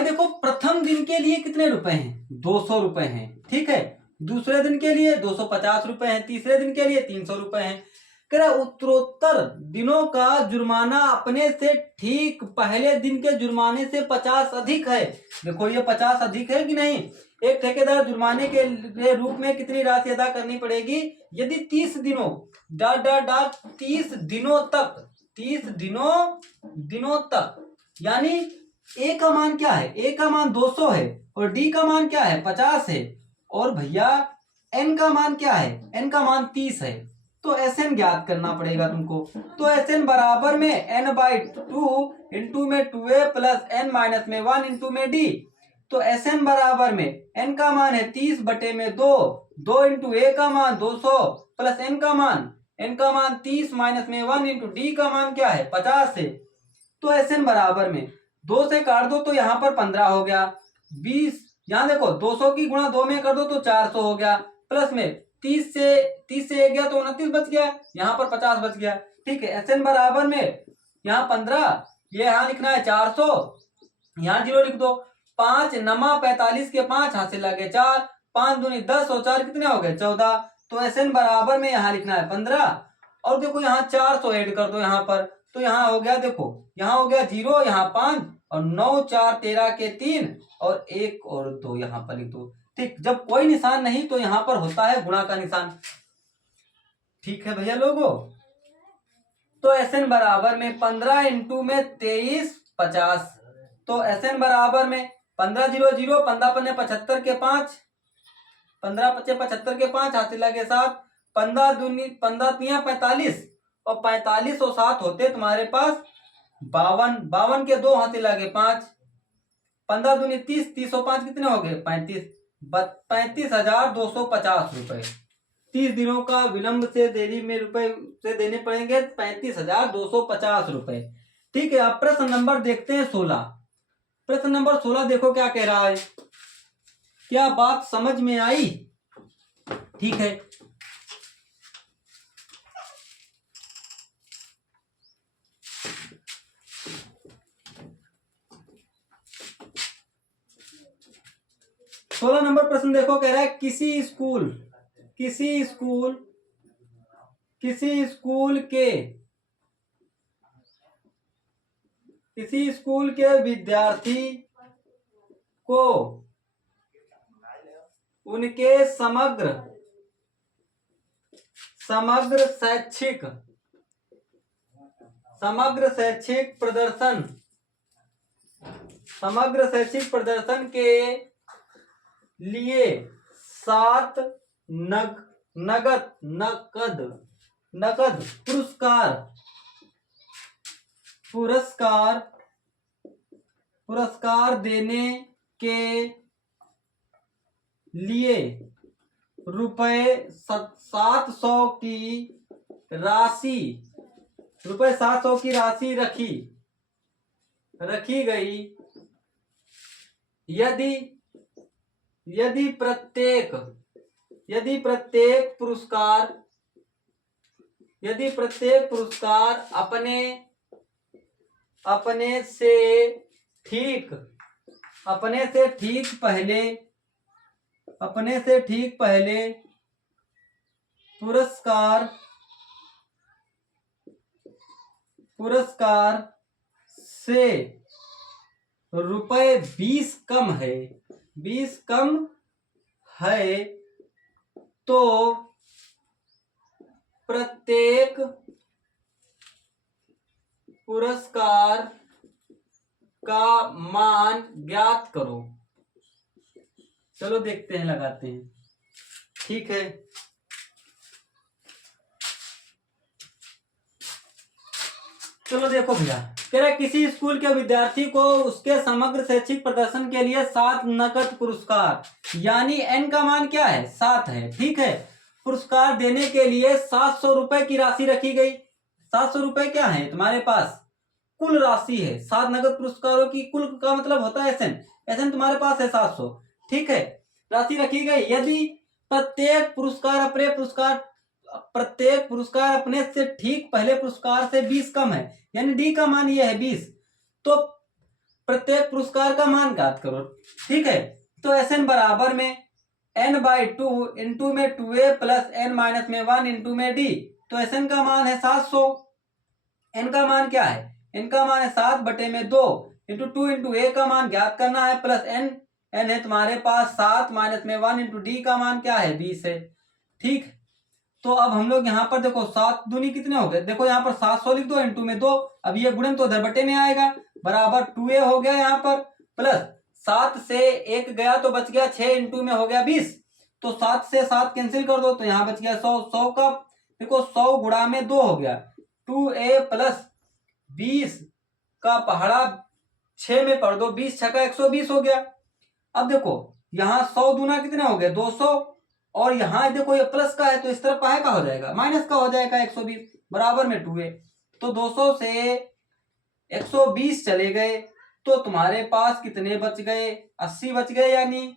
देखो प्रथम दिन के लिए कितने रुपए हैं? 200 रुपए हैं, ठीक है। दूसरे दिन के लिए 250 रुपए हैं, तीसरे दिन के लिए 300 रुपए हैं। कह रहा उत्तरोत्तर दिनों का जुर्माना अपने से ठीक पहले दिन के जुर्माने से 50 अधिक है। देखो ये 50 अधिक है कि नहीं। एक ठेकेदार जुर्माने के रूप में कितनी राशि अदा करनी पड़ेगी यदि 30 दिनों 30 दिनों तक यानी ए का मान क्या है? ए का मान 200 है और डी का मान क्या है? 50 है। और भैया एन का मान क्या है? एन का मान 30 है। तो एसएन ज्ञात करना पड़ेगा तुमको। तो एसएन बराबर में n/2 इंटू में 2a प्लस n माइनस में 1 इंटू में डी। तो एसएन बराबर में n का मान है 30/2 इंटू a का मान 200 प्लस n का मान 30 माइनस में 1 इंटू डी का मान क्या है? 50 है। तो एसएन बराबर में 2 से काट दो तो यहाँ पर 15 हो गया। 20 यहाँ देखो 200 की गुणा 2 में कर दो तो 400 हो गया। प्लस में 30 से 1 गया तो 29 बच गया, यहाँ पर 50 बच गया। ठीक है। एसएन बराबर में यहाँ 15, ये यहाँ लिखना है 400, यहाँ 0 लिख दो। 5 नमा 45 के 5 हाथ से लगे 4, 5 दूनी 10 और 4 कितने हो गए? 14। तो एसएन बराबर में यहाँ लिखना है 15 और देखो यहाँ 400 ऐड कर दो यहाँ पर, तो यहाँ हो गया, देखो यहाँ हो गया 0, यहाँ 5 और 9 4 13 के 3 और 1 और 2 यहाँ पर लिख दो। ठीक, जब कोई निशान नहीं तो यहाँ पर होता है गुणा का निशान। ठीक है भैया लोगों। तो एसएन बराबर में 15 इंटू में 23 50। तो एसएन बराबर में 15 0 0 15 पन्ने 75 के 5, 15 पच्चे 75 के 5 हाथ लगे 7, 15 दूनी 15 तिया 45 और 45 और 7 होते तुम्हारे पास 52, 52 के 2 हाथ लगे 5, 15 दूनी 30, 30 और 5 कितने हो गए? 35, 35,250 रुपए। 30 दिनों का विलंब से देरी में रुपए से देने पड़ेंगे 35,250 रुपए। ठीक है। अब प्रश्न नंबर देखते हैं 16। प्रश्न नंबर 16 देखो क्या कह रहा है, क्या बात समझ में आई? ठीक है। सोलह नंबर प्रश्न देखो, कह रहा है किसी स्कूल के विद्यार्थी को उनके समग्र शैक्षिक प्रदर्शन के लिए 7 नकद पुरस्कार देने के लिए रुपए 700 की राशि रखी गई। यदि प्रत्येक पुरस्कार अपने से ठीक पहले पुरस्कार से रुपए 20 कम है तो प्रत्येक पुरस्कार का मान ज्ञात करो। चलो देखते हैं, लगाते हैं। ठीक है, चलो देखो भैया, कह रहा है किसी स्कूल के विद्यार्थी को उसके समग्र शैक्षिक प्रदर्शन के लिए 7 नकद पुरस्कार, यानी n का मान क्या है, 7 है। ठीक है, पुरस्कार देने के लिए 700 रुपए की राशि रखी गई। 700 रुपए क्या है तुम्हारे पास, कुल राशि है। 7 नगद पुरस्कारों की कुल का मतलब होता है एसएन तुम्हारे पास है 700। ठीक है, राशि रखी गई। यदि प्रत्येक पुरस्कार अपने से ठीक पहले पुरस्कार से 20 कम है, यानी डी का मान ये है 20, तो प्रत्येक पुरस्कार का मान ज्ञात करो। ठीक है, तो एसएन बराबर में n/2 इंटू में 2a प्लस n माइनस में 1 इंटू में डी। तो एसएन का मान है 700, एन का मान क्या है, एन का मान है 7/2 इंटू 2 इंटू ए का मान ज्ञात करना है, प्लस एन है तुम्हारे पास 7 माइनस में 1 इंटू डी का मान क्या है 20 है। ठीक, तो अब हम लोग यहाँ पर देखो 7 दूनी कितने हो गए, देखो यहाँ पर 700 लिख दो, इंटू में 2, अब ये गुणन तो उधर बटे में आएगा, बराबर 2a हो गया यहाँ पर, प्लस 7 से 1 गया तो बच गया 6 इंटू में हो गया 20, तो 7 से 7 कैंसिल कर दो तो यहाँ बच गया 100 का, देखो 100 गुणा में 2 हो गया 2a प्लस 20 का पहाड़ा 6 में पढ़ दो, 20 छक्का 120 हो गया। अब देखो यहाँ 100 दूना कितने हो गए 200, और यहाँ देखो ये प्लस का है तो इस तरफ का है का हो जाएगा माइनस का हो जाएगा 120, बराबर में 2a, तो 200 से 120 चले गए तो तुम्हारे पास कितने बच गए 80 बच गए यानी।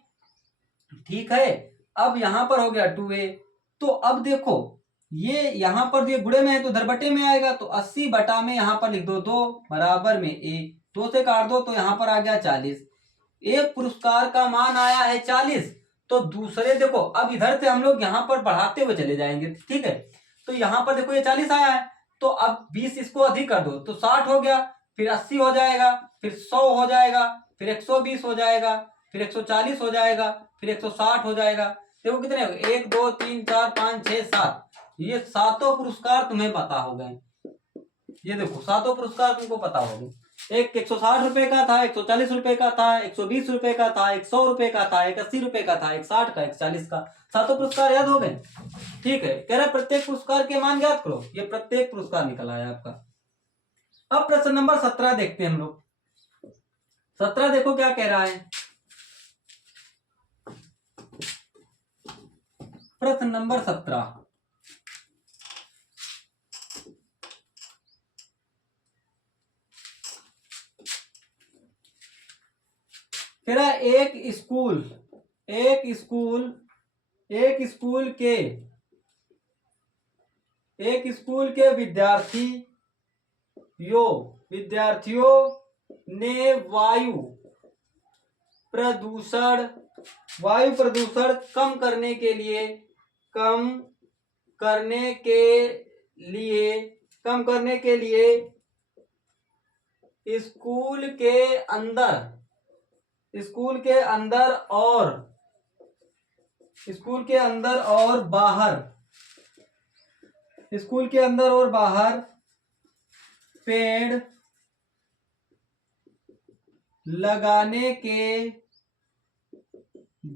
ठीक है, अब यहाँ पर हो गया 2a, तो अब देखो ये यहाँ पर ये गुणे में है तो उधर बटे में आएगा, तो 80 बटा में यहाँ पर लिख दो 2 बराबर में a, 2 से काट दो तो यहाँ पर आ गया 40। एक पुरस्कार का मान आया है 40, तो दूसरे देखो अब इधर से हम लोग यहाँ पर बढ़ाते हुए चले जाएंगे। ठीक है, तो यहाँ पर देखो ये 40 आया है, तो अब 20 इसको अधिक कर दो तो 60 हो गया, फिर 80 हो जाएगा, फिर 100 हो जाएगा, फिर 120 हो जाएगा, फिर 140 हो जाएगा, फिर 160 हो जाएगा। देखो कितने हो गए 1 2 3 4 5 6 7, ये सातों पुरस्कार तुम्हें पता हो गए। ये देखो सातों पुरस्कार तुमको पता हो गए, एक 160 रुपए का था, 140 रुपए का था, 120 रुपए का था, 100 रुपए का था, 80 रुपए का था, 60 का, 40 का, सातों पुरस्कार याद हो गए। ठीक है, कह रहा प्रत्येक पुरस्कार के मान ज्ञात करो, ये प्रत्येक पुरस्कार निकल आया आपका। अब प्रश्न नंबर 17 देखते हैं हम लोग। 17 देखो क्या कह रहा है, प्रश्न नंबर 17, कह रहा एक स्कूल के विद्यार्थियों ने वायु प्रदूषण कम करने के लिए स्कूल के अंदर और बाहर पेड़ लगाने के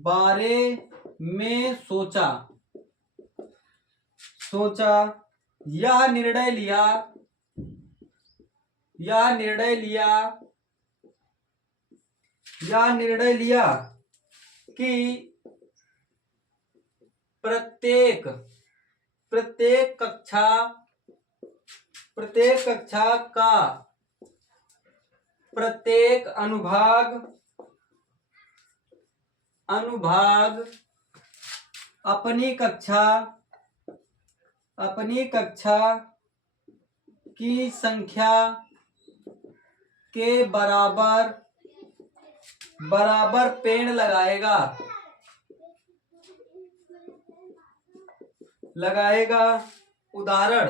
बारे में सोचा, यह निर्णय लिया कि प्रत्येक कक्षा का प्रत्येक अनुभाग अपनी कक्षा की संख्या के बराबर पेड़ लगाएगा। उदाहरण,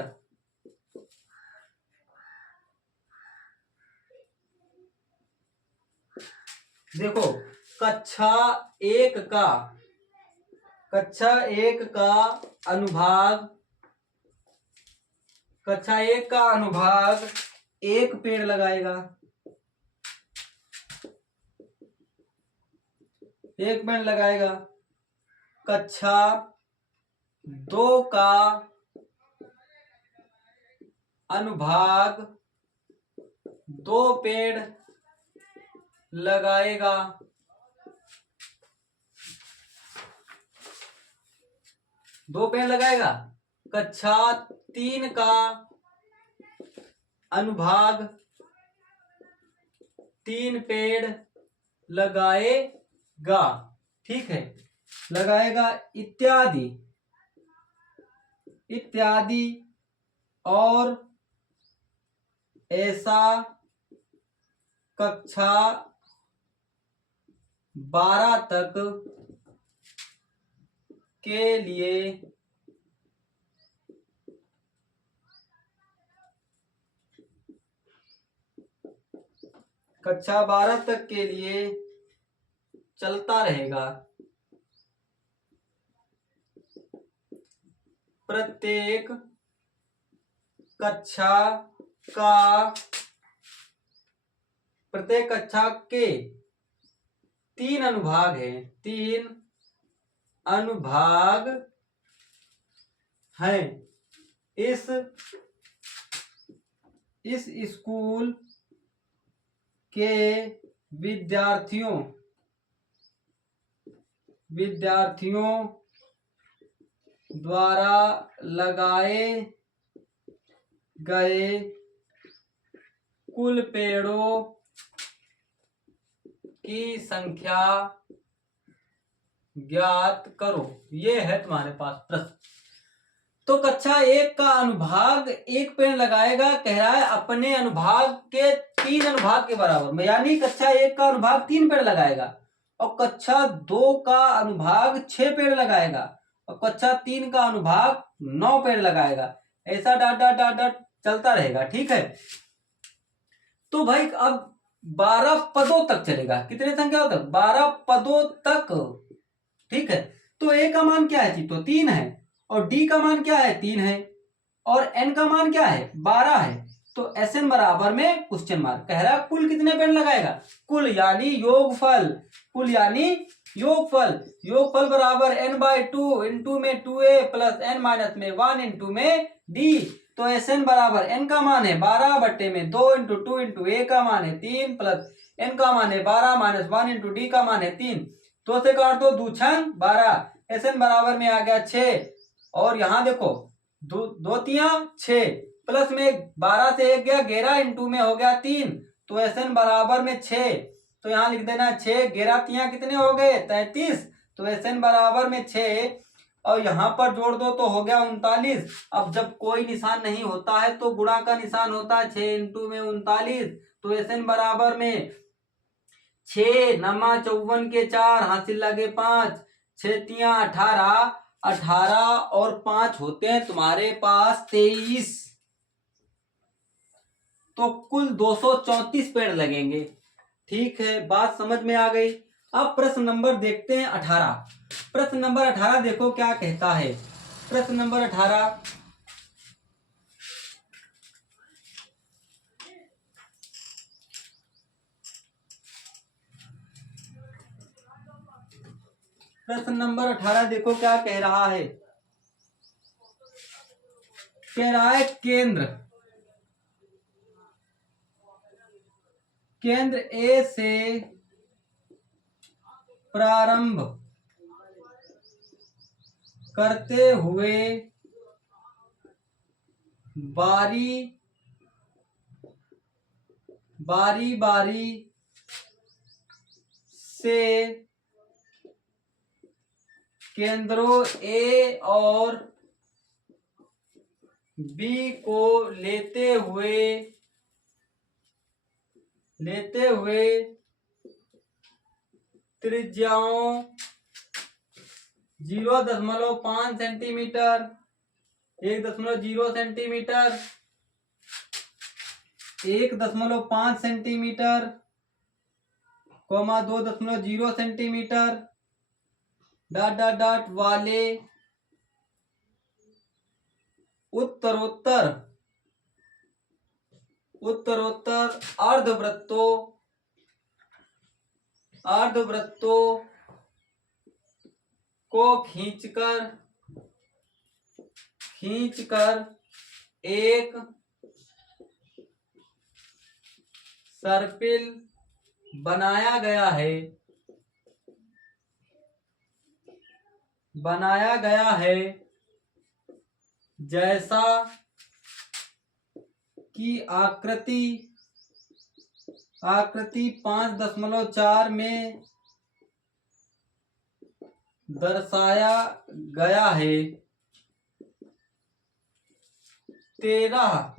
देखो कक्षा एक का अनुभाग एक पेड़ लगाएगा। कक्षा दो का अनुभाग दो पेड़ लगाएगा। कक्षा तीन का अनुभाग तीन पेड़ लगाएगा। ठीक है, लगाएगा इत्यादि और ऐसा कक्षा 12 तक के लिए चलता रहेगा। प्रत्येक कक्षा के 3 अनुभाग हैं। इस स्कूल के विद्यार्थियों द्वारा लगाए गए कुल पेड़ों की संख्या ज्ञात करो। ये है तुम्हारे पास प्रश्न। तो कक्षा एक का अनुभाग एक पेड़ लगाएगा, कह रहा है अपने अनुभाग के 3 अनुभाग के बराबर में, यानी कक्षा एक का अनुभाग 3 पेड़ लगाएगा और कक्षा 2 का अनुभाग 6 पेड़ लगाएगा और कक्षा 3 का अनुभाग 9 पेड़ लगाएगा। ऐसा डॉट चलता रहेगा। ठीक है, तो भाई अब 12 पदों तक चलेगा। कितने संख्याओं तक? 12 पदों तक। ठीक है, तो ए का मान क्या है जी? तो 3 है और डी का मान क्या है? 3 है और एन का मान क्या है? 12 है। तो एस एन बराबर में क्वेश्चन मार्क। कह रहा है कुल कितने पेड़ लगाएगा? कुल यानी योगफल बराबर n/2 इंटू में 2a प्लस n माइनस में 1 इंटू में d। तो एस एन बराबर एन का मान है 12 बट्टे में 2 इंटू 2 इंटू ए का मान है 3 प्लस एन का मान है 12 माइनस 1 इंटू डी का मान है 3। 2 से काट दो 2 छंग 12। एस एन बराबर में आ गया 6 और यहाँ देखो 2 तिया 6 प्लस में 12 से 1 गया 11 इंटू में हो गया 3। तो एस एन बराबर में 6। तो यहाँ लिख देना 6 11 तिया कितने हो गए? 33। तो एस एन बराबर में 6 और यहाँ पर जोड़ दो तो हो गया 39। अब जब कोई निशान नहीं होता है तो गुणा का निशान होता है। 6 इंटू में 39। तो एस एन बराबर में 6 नमा 54 के 4 हासिल लगे 5 6 तिया 18 18 और 5 होते हैं तुम्हारे पास 23। तो कुल 234 पेड़ लगेंगे। ठीक है, बात समझ में आ गई। अब प्रश्न नंबर देखते हैं 18। प्रश्न नंबर 18 देखो क्या कहता है। प्रश्न नंबर 18, प्रश्न नंबर 18 देखो क्या कह रहा है। कह रहा है केंद्र ए से प्रारंभ करते हुए बारी बारी से केंद्रों ए और बी को लेते हुए त्रिज्याओं 0.5 centimetre, 1.0 centimetre, 1.5 centimetre, 2.0 centimetre dot dot dot वाले उत्तरोत्तर अर्धवृत्तों को खींचकर एक सर्पिल बनाया गया है जैसा कि आकृति 5.4 में दर्शाया गया है। 13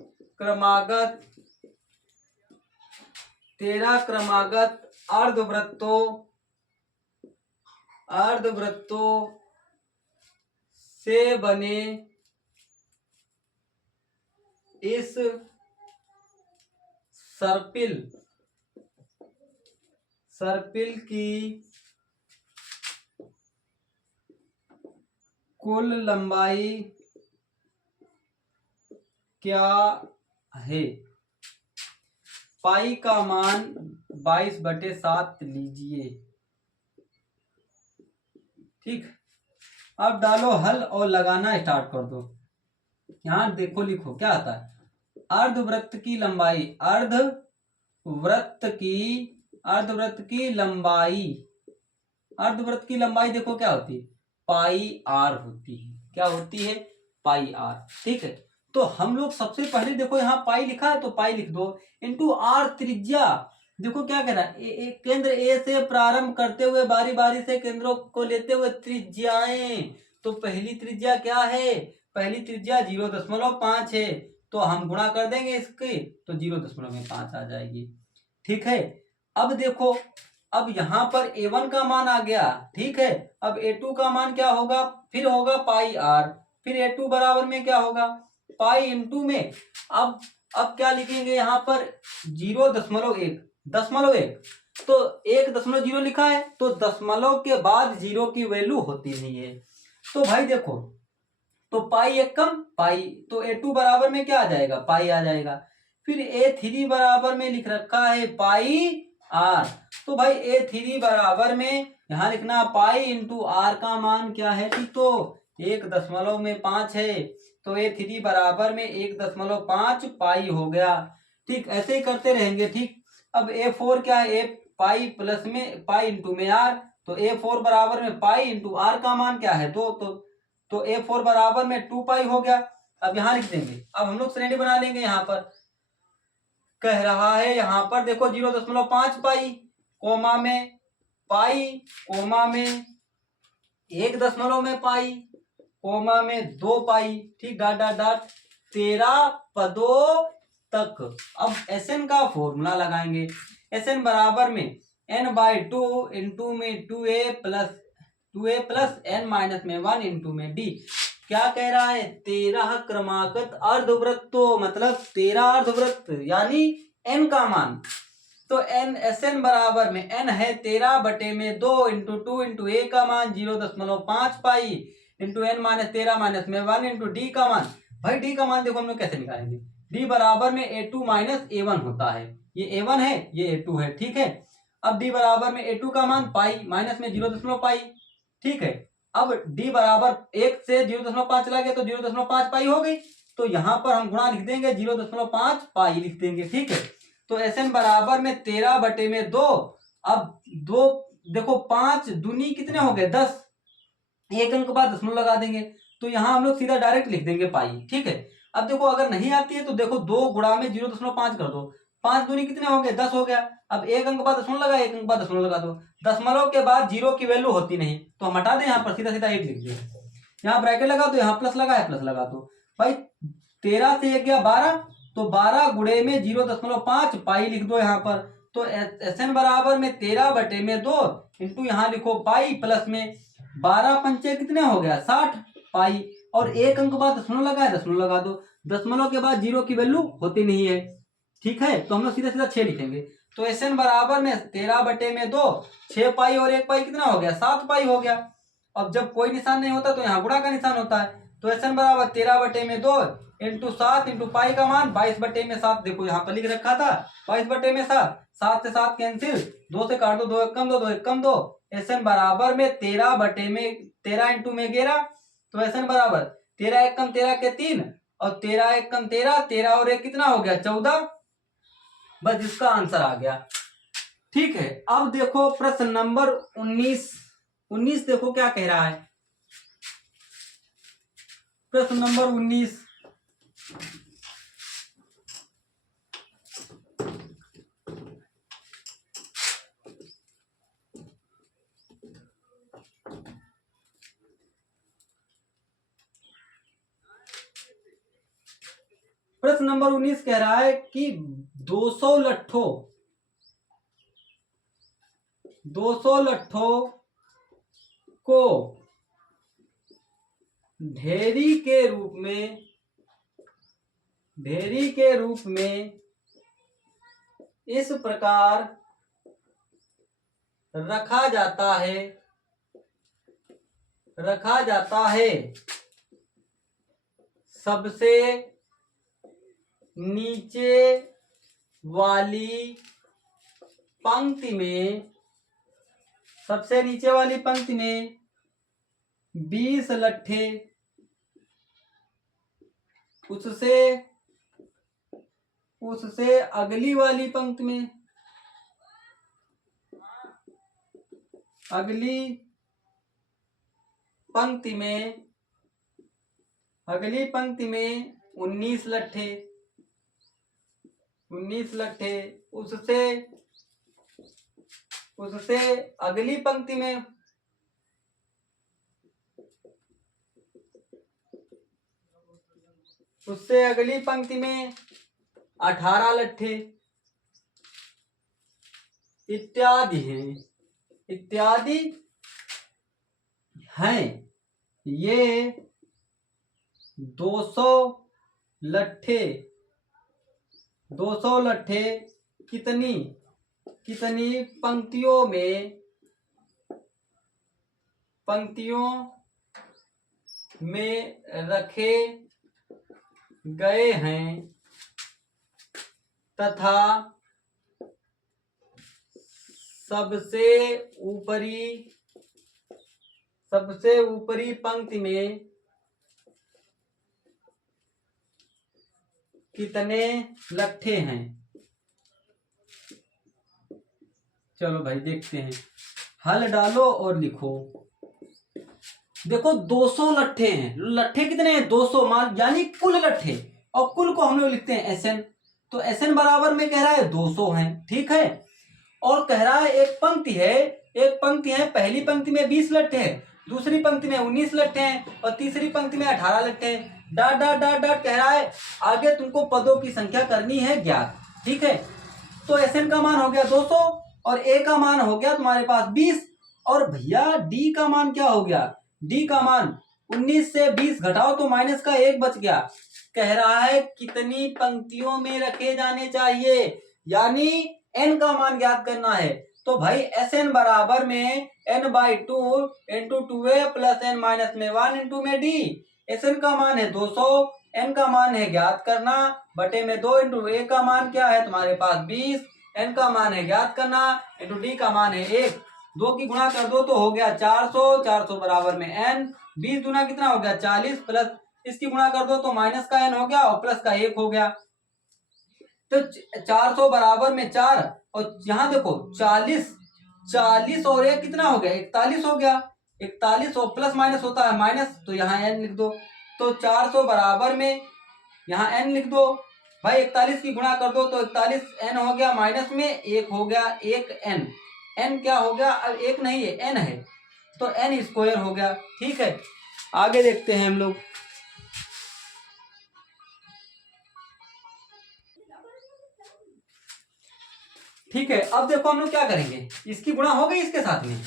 क्रमागत अर्धवृत्तों से बने इस सर्पिल की कुल लंबाई क्या है? पाई का मान 22/7 लीजिए। ठीक, अब डालो हल और लगाना स्टार्ट कर दो। यहां देखो, लिखो क्या आता है। अर्धवृत्त की लंबाई देखो क्या होती है, पाई आर होती है। क्या होती है? पाई आर। ठीक है, तो हम लोग सबसे पहले देखो यहाँ पाई लिखा है तो पाई लिख दो, इंटू आर त्रिज्या। देखो क्या कह रहा है, केंद्र ए से प्रारंभ करते हुए बारी बारी से केंद्रों को लेते हुए त्रिज्याएं। तो पहली त्रिज्या क्या है? पहली त्रिज्या 0.5 है, तो हम गुणा कर देंगे इसके, तो 0.5 आ जाएगी। ठीक है, अब देखो, अब यहाँ पर A1 का मान आ गया। ठीक है, अब A2 का मान क्या होगा? फिर होगा पाई आर, फिर A2 बराबर में क्या होगा? पाई इंटू में अब क्या लिखेंगे यहाँ पर? 0.1 तो 1.0 लिखा है, तो दशमलव के बाद 0 की वैल्यू होती नहीं है। तो भाई देखो, तो पाई एक कम पाई, तो A2 बराबर में क्या आ जाएगा? पाई आ जाएगा। फिर A3 बराबर में लिख रखा है पाई आर, तो भाई A3 बराबर में यहां लिखना पाई इंटू आर का मान क्या है? ठीक, तो 1.5 है, तो A3 बराबर में 1.5 पाई हो गया। ठीक, ऐसे ही करते रहेंगे। ठीक, अब A4 क्या है? पाई प्लस में पाई इंटू में आर, तो A4 बराबर में पाई इंटू आर का मान क्या है? 2, तो A4 बराबर में 2 पाई हो गया। अब यहां लिख देंगे। अब हम लोग श्रेणी बना लेंगे। यहाँ पर कह रहा है, यहाँ पर देखो 0.5 पाई, कोमा में पाई, कोमा में 1 में पाई, कोमा में 2 पाई। ठीक, डॉट डॉट डॉट 13 पदों तक। अब Sn का फॉर्मूला लगाएंगे। Sn बराबर में n/2 इंटू में 2a प्लस n माइनस में 1 इंटू में d। क्या कह रहा है? 13 क्रमागत अर्धवृत्तों, मतलब 13 अर्धवृत्त यानी n का मान। तो Sn बराबर में n है 13/2 इंटू 2 इंटू a का मान 0.5 pi into n minus 13 minus में 1 इंटू d का मान। भाई d का मान देखो हम लोग कैसे निकालेंगे? d बराबर में A2 माइनस A1 होता है। ये A1 है, ये A2 है। ठीक है, अब d बराबर में A2 का मान पाई माइनस में 0.5 ठीक है। अब d बराबर 1 से 0.5 चला गया तो 0.5 पाई हो गई, तो यहाँ पर हम गुणा लिख देंगे 0.5 पाई लिख देंगे, ठीक है। तो Sn बराबर में 13/2, अब दो देखो 5 दूनी कितने हो गए 10, एक अंक बाद दशमलव लगा देंगे, तो यहाँ हम लोग सीधा डायरेक्ट लिख देंगे पाई, ठीक है। अब देखो अगर नहीं आती है तो देखो 2 गुणा में 0.5 कर दो, 5 दूनी कितने हो गए 10 हो गया। अब एक अंक बाद दशमलव लगा, एक अंक बाद दशमलव लगा दो, दशमलव के बाद जीरो की वैल्यू होती नहीं तो हम हटा दें, यहाँ पर सीधा सीधा 8 लिख दें, यहाँ ब्रैकेट लगा दो, यहाँ प्लस लगा है प्लस लगा दो भाई। 13 से 1 गया 12, तो 12 गुणे में 0.5 पाई लिख दो यहाँ पर। तो Sn बराबर में 13/2 इंटू यहाँ लिखो पाई प्लस में 12 पंचे कितने हो गया 60 पाई, और एक अंक बाद दशमलव लगा है दशमलव लगा दो, दशमलव के बाद जीरो की वैल्यू होती नहीं है, ठीक है। तो हम लोग सीधा सीधा 6 लिखेंगे। तो Sn बराबर में 13/2 6 पाई और 1 पाई कितना हो गया 7 पाई हो गया। अब जब कोई निशान नहीं होता तो यहाँ गुणा का निशान होता है, तो Sn बराबर 13/2 इंटू 7 इंटू पाई का मान 22/7, देखो यहाँ पर लिख रखा था 22/7, 7 से 7 कैंसिल, 2 से काट दो, 2 एक कम 2, 2 एक कम 2। Sn बराबर में 13 इंटू में 11, तो Sn बराबर 13 एक कम 13 के 3 और 13 एक कम 13, 13 और 1 कितना हो गया 14, बस जिसका आंसर आ गया, ठीक है। अब देखो प्रश्न नंबर 19 देखो क्या कह रहा है। प्रश्न नंबर 19, प्रश्न नंबर 19 कह रहा है कि 200 लट्ठों को ढेरी के रूप में इस प्रकार रखा जाता है, सबसे नीचे वाली पंक्ति में 20 लट्ठे, उससे अगली वाली पंक्ति में 19 लट्ठे, उससे अगली पंक्ति में 18 लट्ठे इत्यादि हैं। ये 200 लट्ठे कितनी पंक्तियों में रखे गए हैं तथा सबसे ऊपरी पंक्ति में कितने लट्ठे हैं। चलो भाई देखते हैं, हल डालो और लिखो। देखो 200 लट्ठे हैं, लट्ठे कितने हैं 200 मान, यानी कुल लट्ठे, और कुल को हम लोग लिखते हैं Sn, तो Sn बराबर में कह रहा है 200 हैं, ठीक है। और कह रहा है एक पंक्ति है, पहली पंक्ति में 20 लट्ठे हैं, दूसरी पंक्ति में 19 लट्ठे हैं और तीसरी पंक्ति में 18 लट्ठे हैं। डॉट डॉट डॉट डॉट कह रहा है आगे तुमको पदों की संख्या करनी है ज्ञात, ठीक है। तो Sn का मान हो गया 200 और A का मान हो गया तुम्हारे पास 20, और भैया D का मान क्या हो गया, D का मान 19 से 20 घटाओ तो माइनस का 1 बच गया। कह रहा है कितनी पंक्तियों में रखे जाने चाहिए, यानी n का मान ज्ञात करना है। तो भाई Sn बराबर में n/2 into 2a plus n minus में 1 इंटू में d। Sn का मान है 200, n का मान है ज्ञात करना बटे में 2 इंटू a का मान क्या है तुम्हारे पास 20, n का मान है ज्ञात करना इंटू d का मान है 1। 2 की गुणा कर दो तो हो गया 400, 400 बराबर में n, 20 गुना कितना हो गया 40, प्लस इसकी गुणा कर दो तो माइनस का n हो गया और प्लस का 1 हो गया। तो 400 बराबर में 4, और यहाँ देखो 40, 40 और 1 कितना हो गया 41 हो गया, 41 और प्लस माइनस होता है माइनस, तो यहाँ n लिख दो। तो 400 बराबर में यहाँ n लिख दो भाई, 41 की गुणा कर दो तो 41 n हो गया, माइनस में 1 हो गया 1 n, n क्या हो गया, अब 1 नहीं है n है, तो n स्क्वायर हो गया। ठीक है, आगे देखते हैं हम लोग। ठीक है, अब देखो हम लोग क्या करेंगे, इसकी गुणा हो गई इसके साथ में,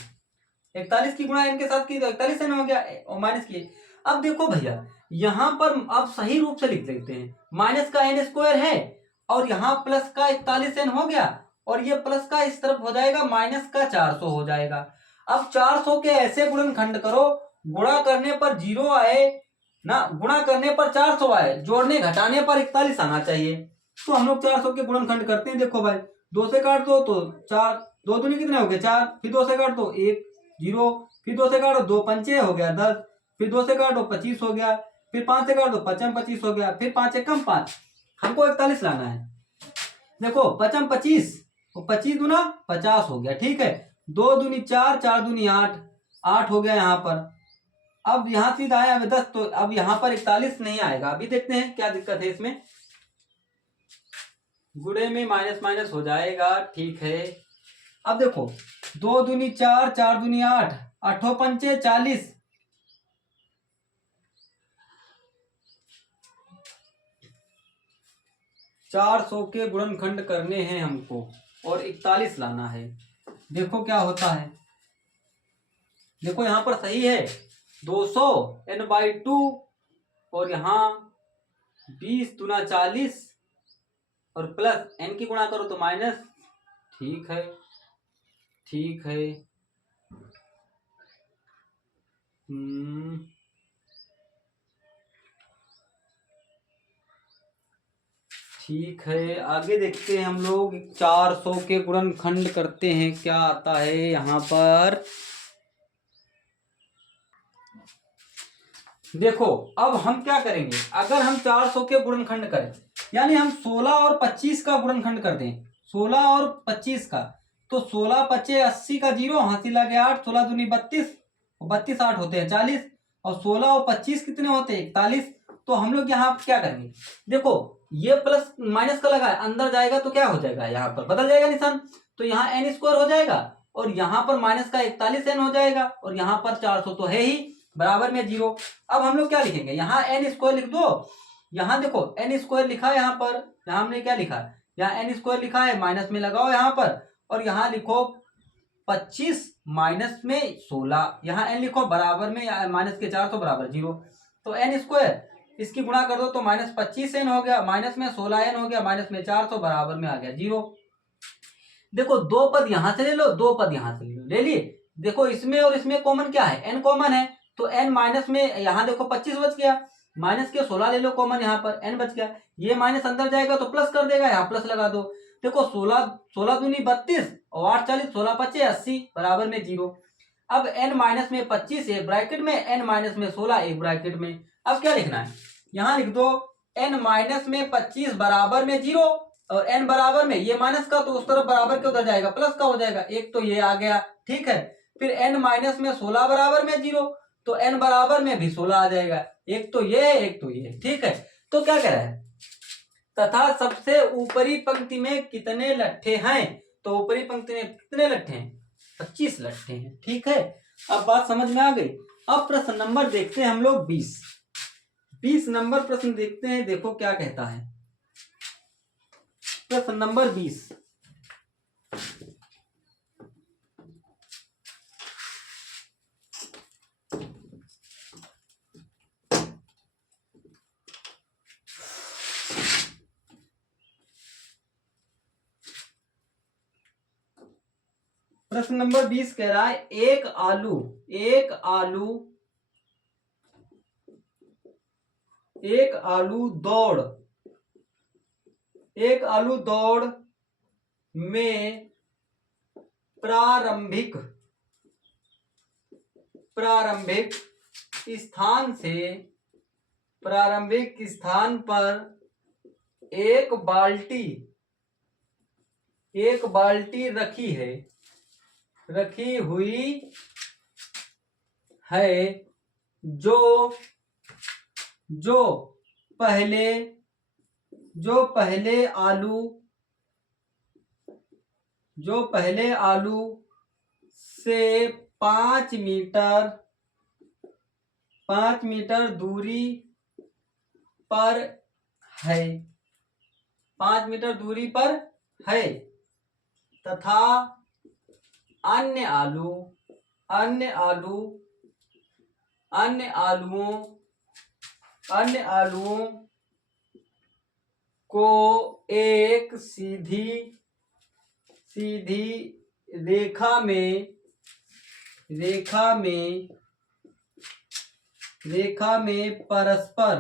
41 की गुणा n के साथ की तो 41 n हो गया और माइनस की। अब देखो भैया यहाँ पर अब सही रूप से लिख लेते हैं, माइनस का n स्क्वायर है और यहाँ प्लस का 41 n हो गया, और ये प्लस का इस तरफ हो जाएगा माइनस का 400 हो जाएगा। अब 400 के ऐसे गुणनखंड करो, गुणा करने पर 0 आए ना, गुणा करने पर 400 आए, जोड़ने घटाने पर 41 आना चाहिए। तो हम लोग 400 के गुणनखंड करते हैं। देखो भाई 2 से काट दो तो 4, 2 दूनी कितने हो गए 4, फिर 2 से काट दो 1 0, फिर 2 से काटो 2 पंचे हो गया 10, फिर 2 से काटो 25 हो गया, फिर 5 से काट दो 5 25 हो गया, फिर 5 एकम 5, हमको 41 लाना है। देखो 5 25, 25 दूना 50 हो गया। ठीक है, 2 दूनी 4, 4 दूनी 8, 8 हो गया यहाँ पर। अब यहाँ सीधा आया 10, तो अब यहाँ पर 41 नहीं आएगा। अभी देखते हैं क्या दिक्कत है इसमें, गुणे में माइनस माइनस हो जाएगा। ठीक है, अब देखो 2 दूनी 4, 4 दूनी 8, 8 पंचे 40, 400 के गुणनखंड करने हैं हमको और 41 लाना है। देखो क्या होता है, देखो यहाँ पर सही है 200 n/2 और यहाँ 20 दूना 40 और प्लस n की गुणा करो तो माइनस। ठीक है, ठीक है, ठीक है, आगे देखते हैं हम लोग। 400 के गुणनखंड करते हैं, क्या आता है यहाँ पर। देखो अब हम क्या करेंगे, अगर हम 400 के गुणनखंड करें, यानी हम 16 और 25 का गुणनखंड कर दें, 16 और 25 का, तो 16 पचे 80 का 0, हासिल आ गया 8, 16 दूनी 32, 32 8 होते हैं 40, और 16 और 25 कितने होते हैं 41। तो हम लोग यहाँ क्या करेंगे, देखो ये प्लस माइनस का लगा है, अंदर जाएगा तो क्या हो जाएगा, यहाँ पर बदल जाएगा निशान, तो यहाँ n स्क्वायर हो जाएगा और यहाँ पर माइनस का 41 n हो जाएगा, और यहाँ पर 400 तो है ही, बराबर में 0। अब हम लोग क्या लिखेंगे, यहाँ n स्क्वायर लिख दो, यहाँ देखो n स्क्वायर लिखा है यहाँ पर, यहाँ हमने क्या लिखा है, यहाँ n स्क्वायर लिखा है, माइनस में लगाओ यहाँ पर, और यहाँ लिखो 25 माइनस में 16, यहाँ n लिखो बराबर में माइनस के 400 बराबर 0, तो n स्क्वायर इसकी गुणा कर दो तो माइनस 25 n हो गया, माइनस में 16 n हो गया, माइनस में 400 बराबर में आ गया 0। देखो 2 पद यहां से ले लो, 2 पद यहां से ले लो, ले लिए। देखो इसमें और इसमें कॉमन क्या है, n कॉमन है, तो n माइनस में यहाँ देखो 25 बच गया, माइनस के 16 ले लो कॉमन, यहाँ पर n बच गया, ये माइनस अंदर जाएगा तो प्लस कर देगा, यहाँ प्लस लगा दो। देखो 16 दूनी 32 और 8 40, 16 पचे 80 बराबर में 0। अब n माइनस में 25 एक ब्रैकेट में, n माइनस में 16 एक ब्रैकेट में। अब क्या लिखना है, यहाँ लिख दो n माइनस में 25 बराबर में 0, और n बराबर में ये माइनस का तो उस तरफ बराबर के उधर जाएगा, प्लस का हो जाएगा, एक तो ये आ गया। ठीक है, फिर n माइनस में 16 बराबर में 0, तो n बराबर में भी 16 आ जाएगा, एक तो ये एक तो ये। ठीक है, तो क्या कह रहा है, तथा सबसे ऊपरी पंक्ति में कितने लट्ठे हैं, तो ऊपरी पंक्ति में कितने लट्ठे हैं, 25 लट्ठे हैं। ठीक है, अब बात समझ में आ गई। अब प्रश्न नंबर देखते हैं हम लोग 20 नंबर प्रश्न देखते हैं, देखो क्या कहता है प्रश्न नंबर 20। प्रश्न नंबर 20 कह रहा है एक आलू दौड़ में प्रारंभिक प्रारंभिक स्थान पर एक बाल्टी रखी हुई है जो पहले आलू से 5 मीटर दूरी पर है 5 मीटर दूरी पर है तथा अन्य आलुओं को एक सीधी रेखा में परस्पर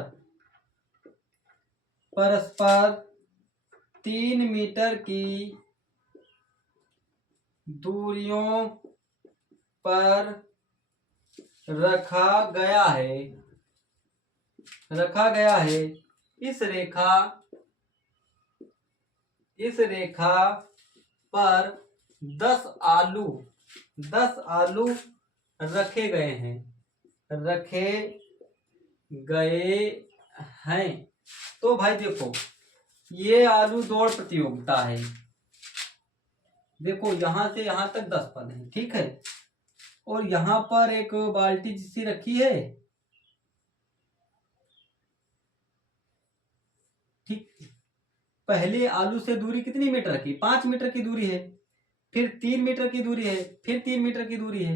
3 मीटर की दूरियों पर रखा गया है। इस रेखा पर 10 आलू रखे गए हैं। तो भाई देखो, ये आलू दौड़ प्रतियोगिता है। देखो यहां से यहां तक 10 पद हैं, ठीक है। और यहां पर एक बाल्टी जिसी रखी है, ठीक। पहले आलू से दूरी कितनी मीटर की? 5 मीटर की दूरी है, फिर 3 मीटर की दूरी है, फिर 3 मीटर की दूरी है,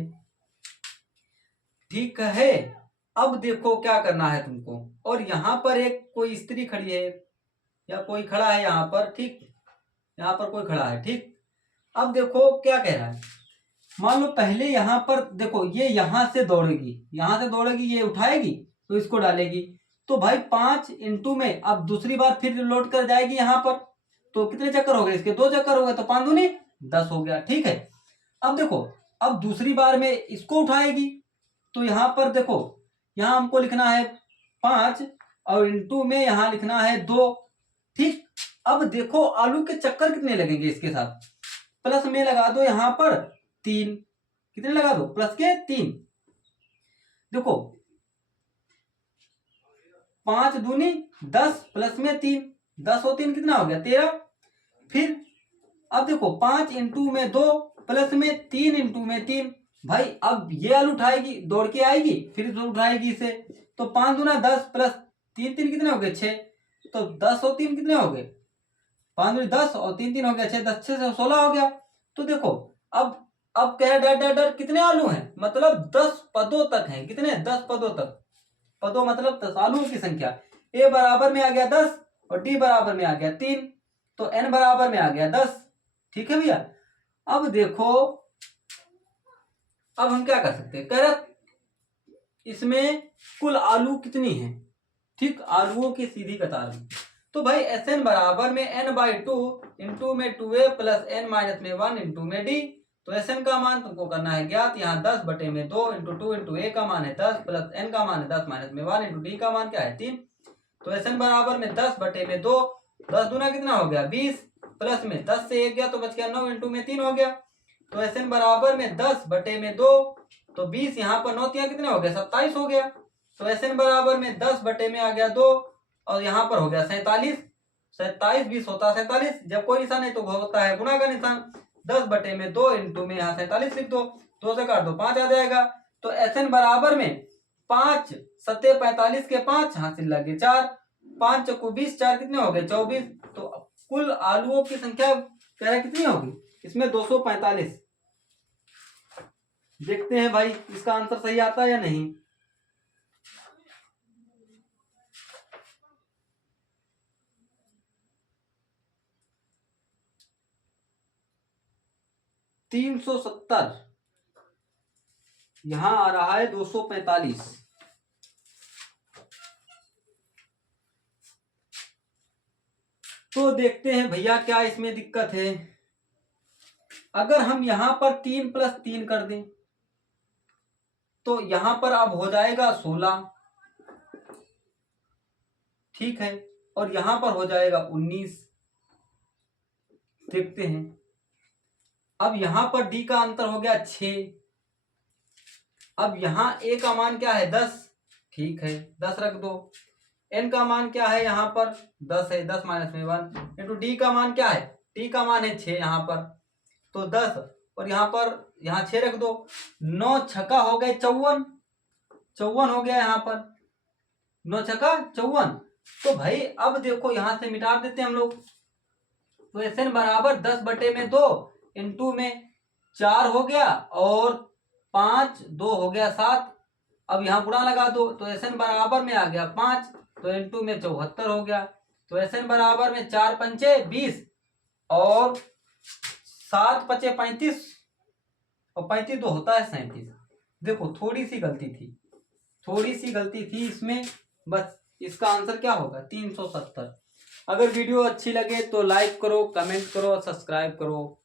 ठीक है। अब देखो क्या करना है तुमको। और यहाँ पर एक कोई स्त्री खड़ी है या कोई खड़ा है यहाँ पर, ठीक। यहाँ पर कोई खड़ा है, ठीक। अब देखो क्या कह रहा है। मान लो पहले यहाँ पर देखो, ये यहाँ से दौड़ेगी, ये उठाएगी तो इसको डालेगी। तो भाई 5 इंटू में अब दूसरी बार फिर लौट कर जाएगी यहाँ पर, तो कितने चक्कर हो गए इसके? 2 चक्कर हो गए, तो 5 दूनी 10 हो गया, ठीक है। अब देखो, अब दूसरी बार में इसको उठाएगी तो यहाँ पर देखो, यहाँ हमको लिखना है 5 और इंटू में यहाँ लिखना है 2, ठीक। अब देखो आलू के चक्कर कितने लगेंगे इसके साथ, प्लस में लगा दो यहाँ पर 3, कितने लगा दो? प्लस के 3। देखो 5 दूनी 10 प्लस में 3, 10 और 3 कितना हो गया? 13। फिर अब देखो 5 इंटू में 2 प्लस में 3 इंटू में 3। भाई अब ये आलू उठाएगी, दौड़ के आएगी, फिर उठाएगी इसे, तो 5 दूना 10 प्लस 3 3 कितने हो गए? 6। तो 10 और 3 कितने हो गए? 5 दूनी 10 और 3 3 हो गया 6, 10 6 से 16 हो गया। तो देखो अब कह डर कितने आलू हैं? मतलब 10 पदों तक हैं। कितने? 10 पदों तक। पदों मतलब 10 आलुओं की संख्या। ए बराबर में आ गया 10 और डी बराबर में आ गया 3, तो एन बराबर में आ गया 10, ठीक है भैया। अब देखो, अब हम क्या कर सकते हैं? कह रहा इसमें कुल आलू कितनी है, ठीक, आलुओं की सीधी कतार में। तो भाई एस एन बराबर में n/2 इंटू में 2a प्लस n माइनस में 1 इंटू में d। तो एस एन का मान तुमको करना है ज्ञात। यहाँ 10 बटे में 2 इंटू 2 इंटू a का मान है 10 प्लस n का मान है 10 माइनस में 1 इंटू d का मान क्या है? 3। तो एस एन बराबर में 10 बटे में 2, 10 दूना कितना हो गया? 20, प्लस में 10 से 1 गया तो बच गया 9 इंटू में 3 हो गया। तो एस एन बराबर में 10 बटे में 2, तो 20 यहाँ पर 9 कितने हो गया? 27 हो गया। तो एस एन बराबर में 10 बटे में आ गया 2 और यहाँ पर हो गया 47। 27 20 होता है 47, जब कोई निशान है तो होता है गुणा का निशान। 10 बटे में 2 इंटू में यहाँ 47 लिख दो, 2 से काट दो 5 आ जाएगा। तो एस एन बराबर में 5 सत्ते 45 के 5 हासिल लगे 4, 5 चौको 20, 4 कितने हो गए? 24। तो कुल आलुओं की संख्या कह रहे कितनी होगी इसमें? 245। देखते हैं भाई इसका आंसर सही आता है या नहीं। $370, यहां आ रहा है 245। तो देखते हैं भैया क्या इसमें दिक्कत है। अगर हम यहां पर 3 + 3 कर दें तो यहां पर अब हो जाएगा 16, ठीक है, और यहां पर हो जाएगा 19। देखते हैं, अब यहां पर डी का अंतर हो गया 6। अब यहां ए का मान क्या है 10, ठीक है 10 रख दो। एन का मान क्या है यहाँ पर 10 है, 10 माइनस में 1 इंटू डी का मान क्या है, डी का मान है 6 यहाँ पर, तो 10 और यहाँ पर यहाँ 6 रख दो। 9 छक्का हो गए 54, 54 हो गया यहाँ पर, 9 छक्का 54। तो भाई अब देखो यहां से मिटा देते हैं हम लोग, तो एस एन बराबर 10 बटे में 2 इंटू में 4 हो गया और 5, 2 हो गया 7। अब यहाँ गुणा लगा दो, तो एस एन बराबर में आ गया 5, तो इंटू में 74 हो गया। तो एस एन बराबर में 4 पंचे 20 और 7 पचे 35 और 35 तो होता है 37। देखो थोड़ी सी गलती थी इसमें, बस इसका आंसर क्या होगा 370। अगर वीडियो अच्छी लगे तो लाइक करो, कमेंट करो और सब्सक्राइब करो।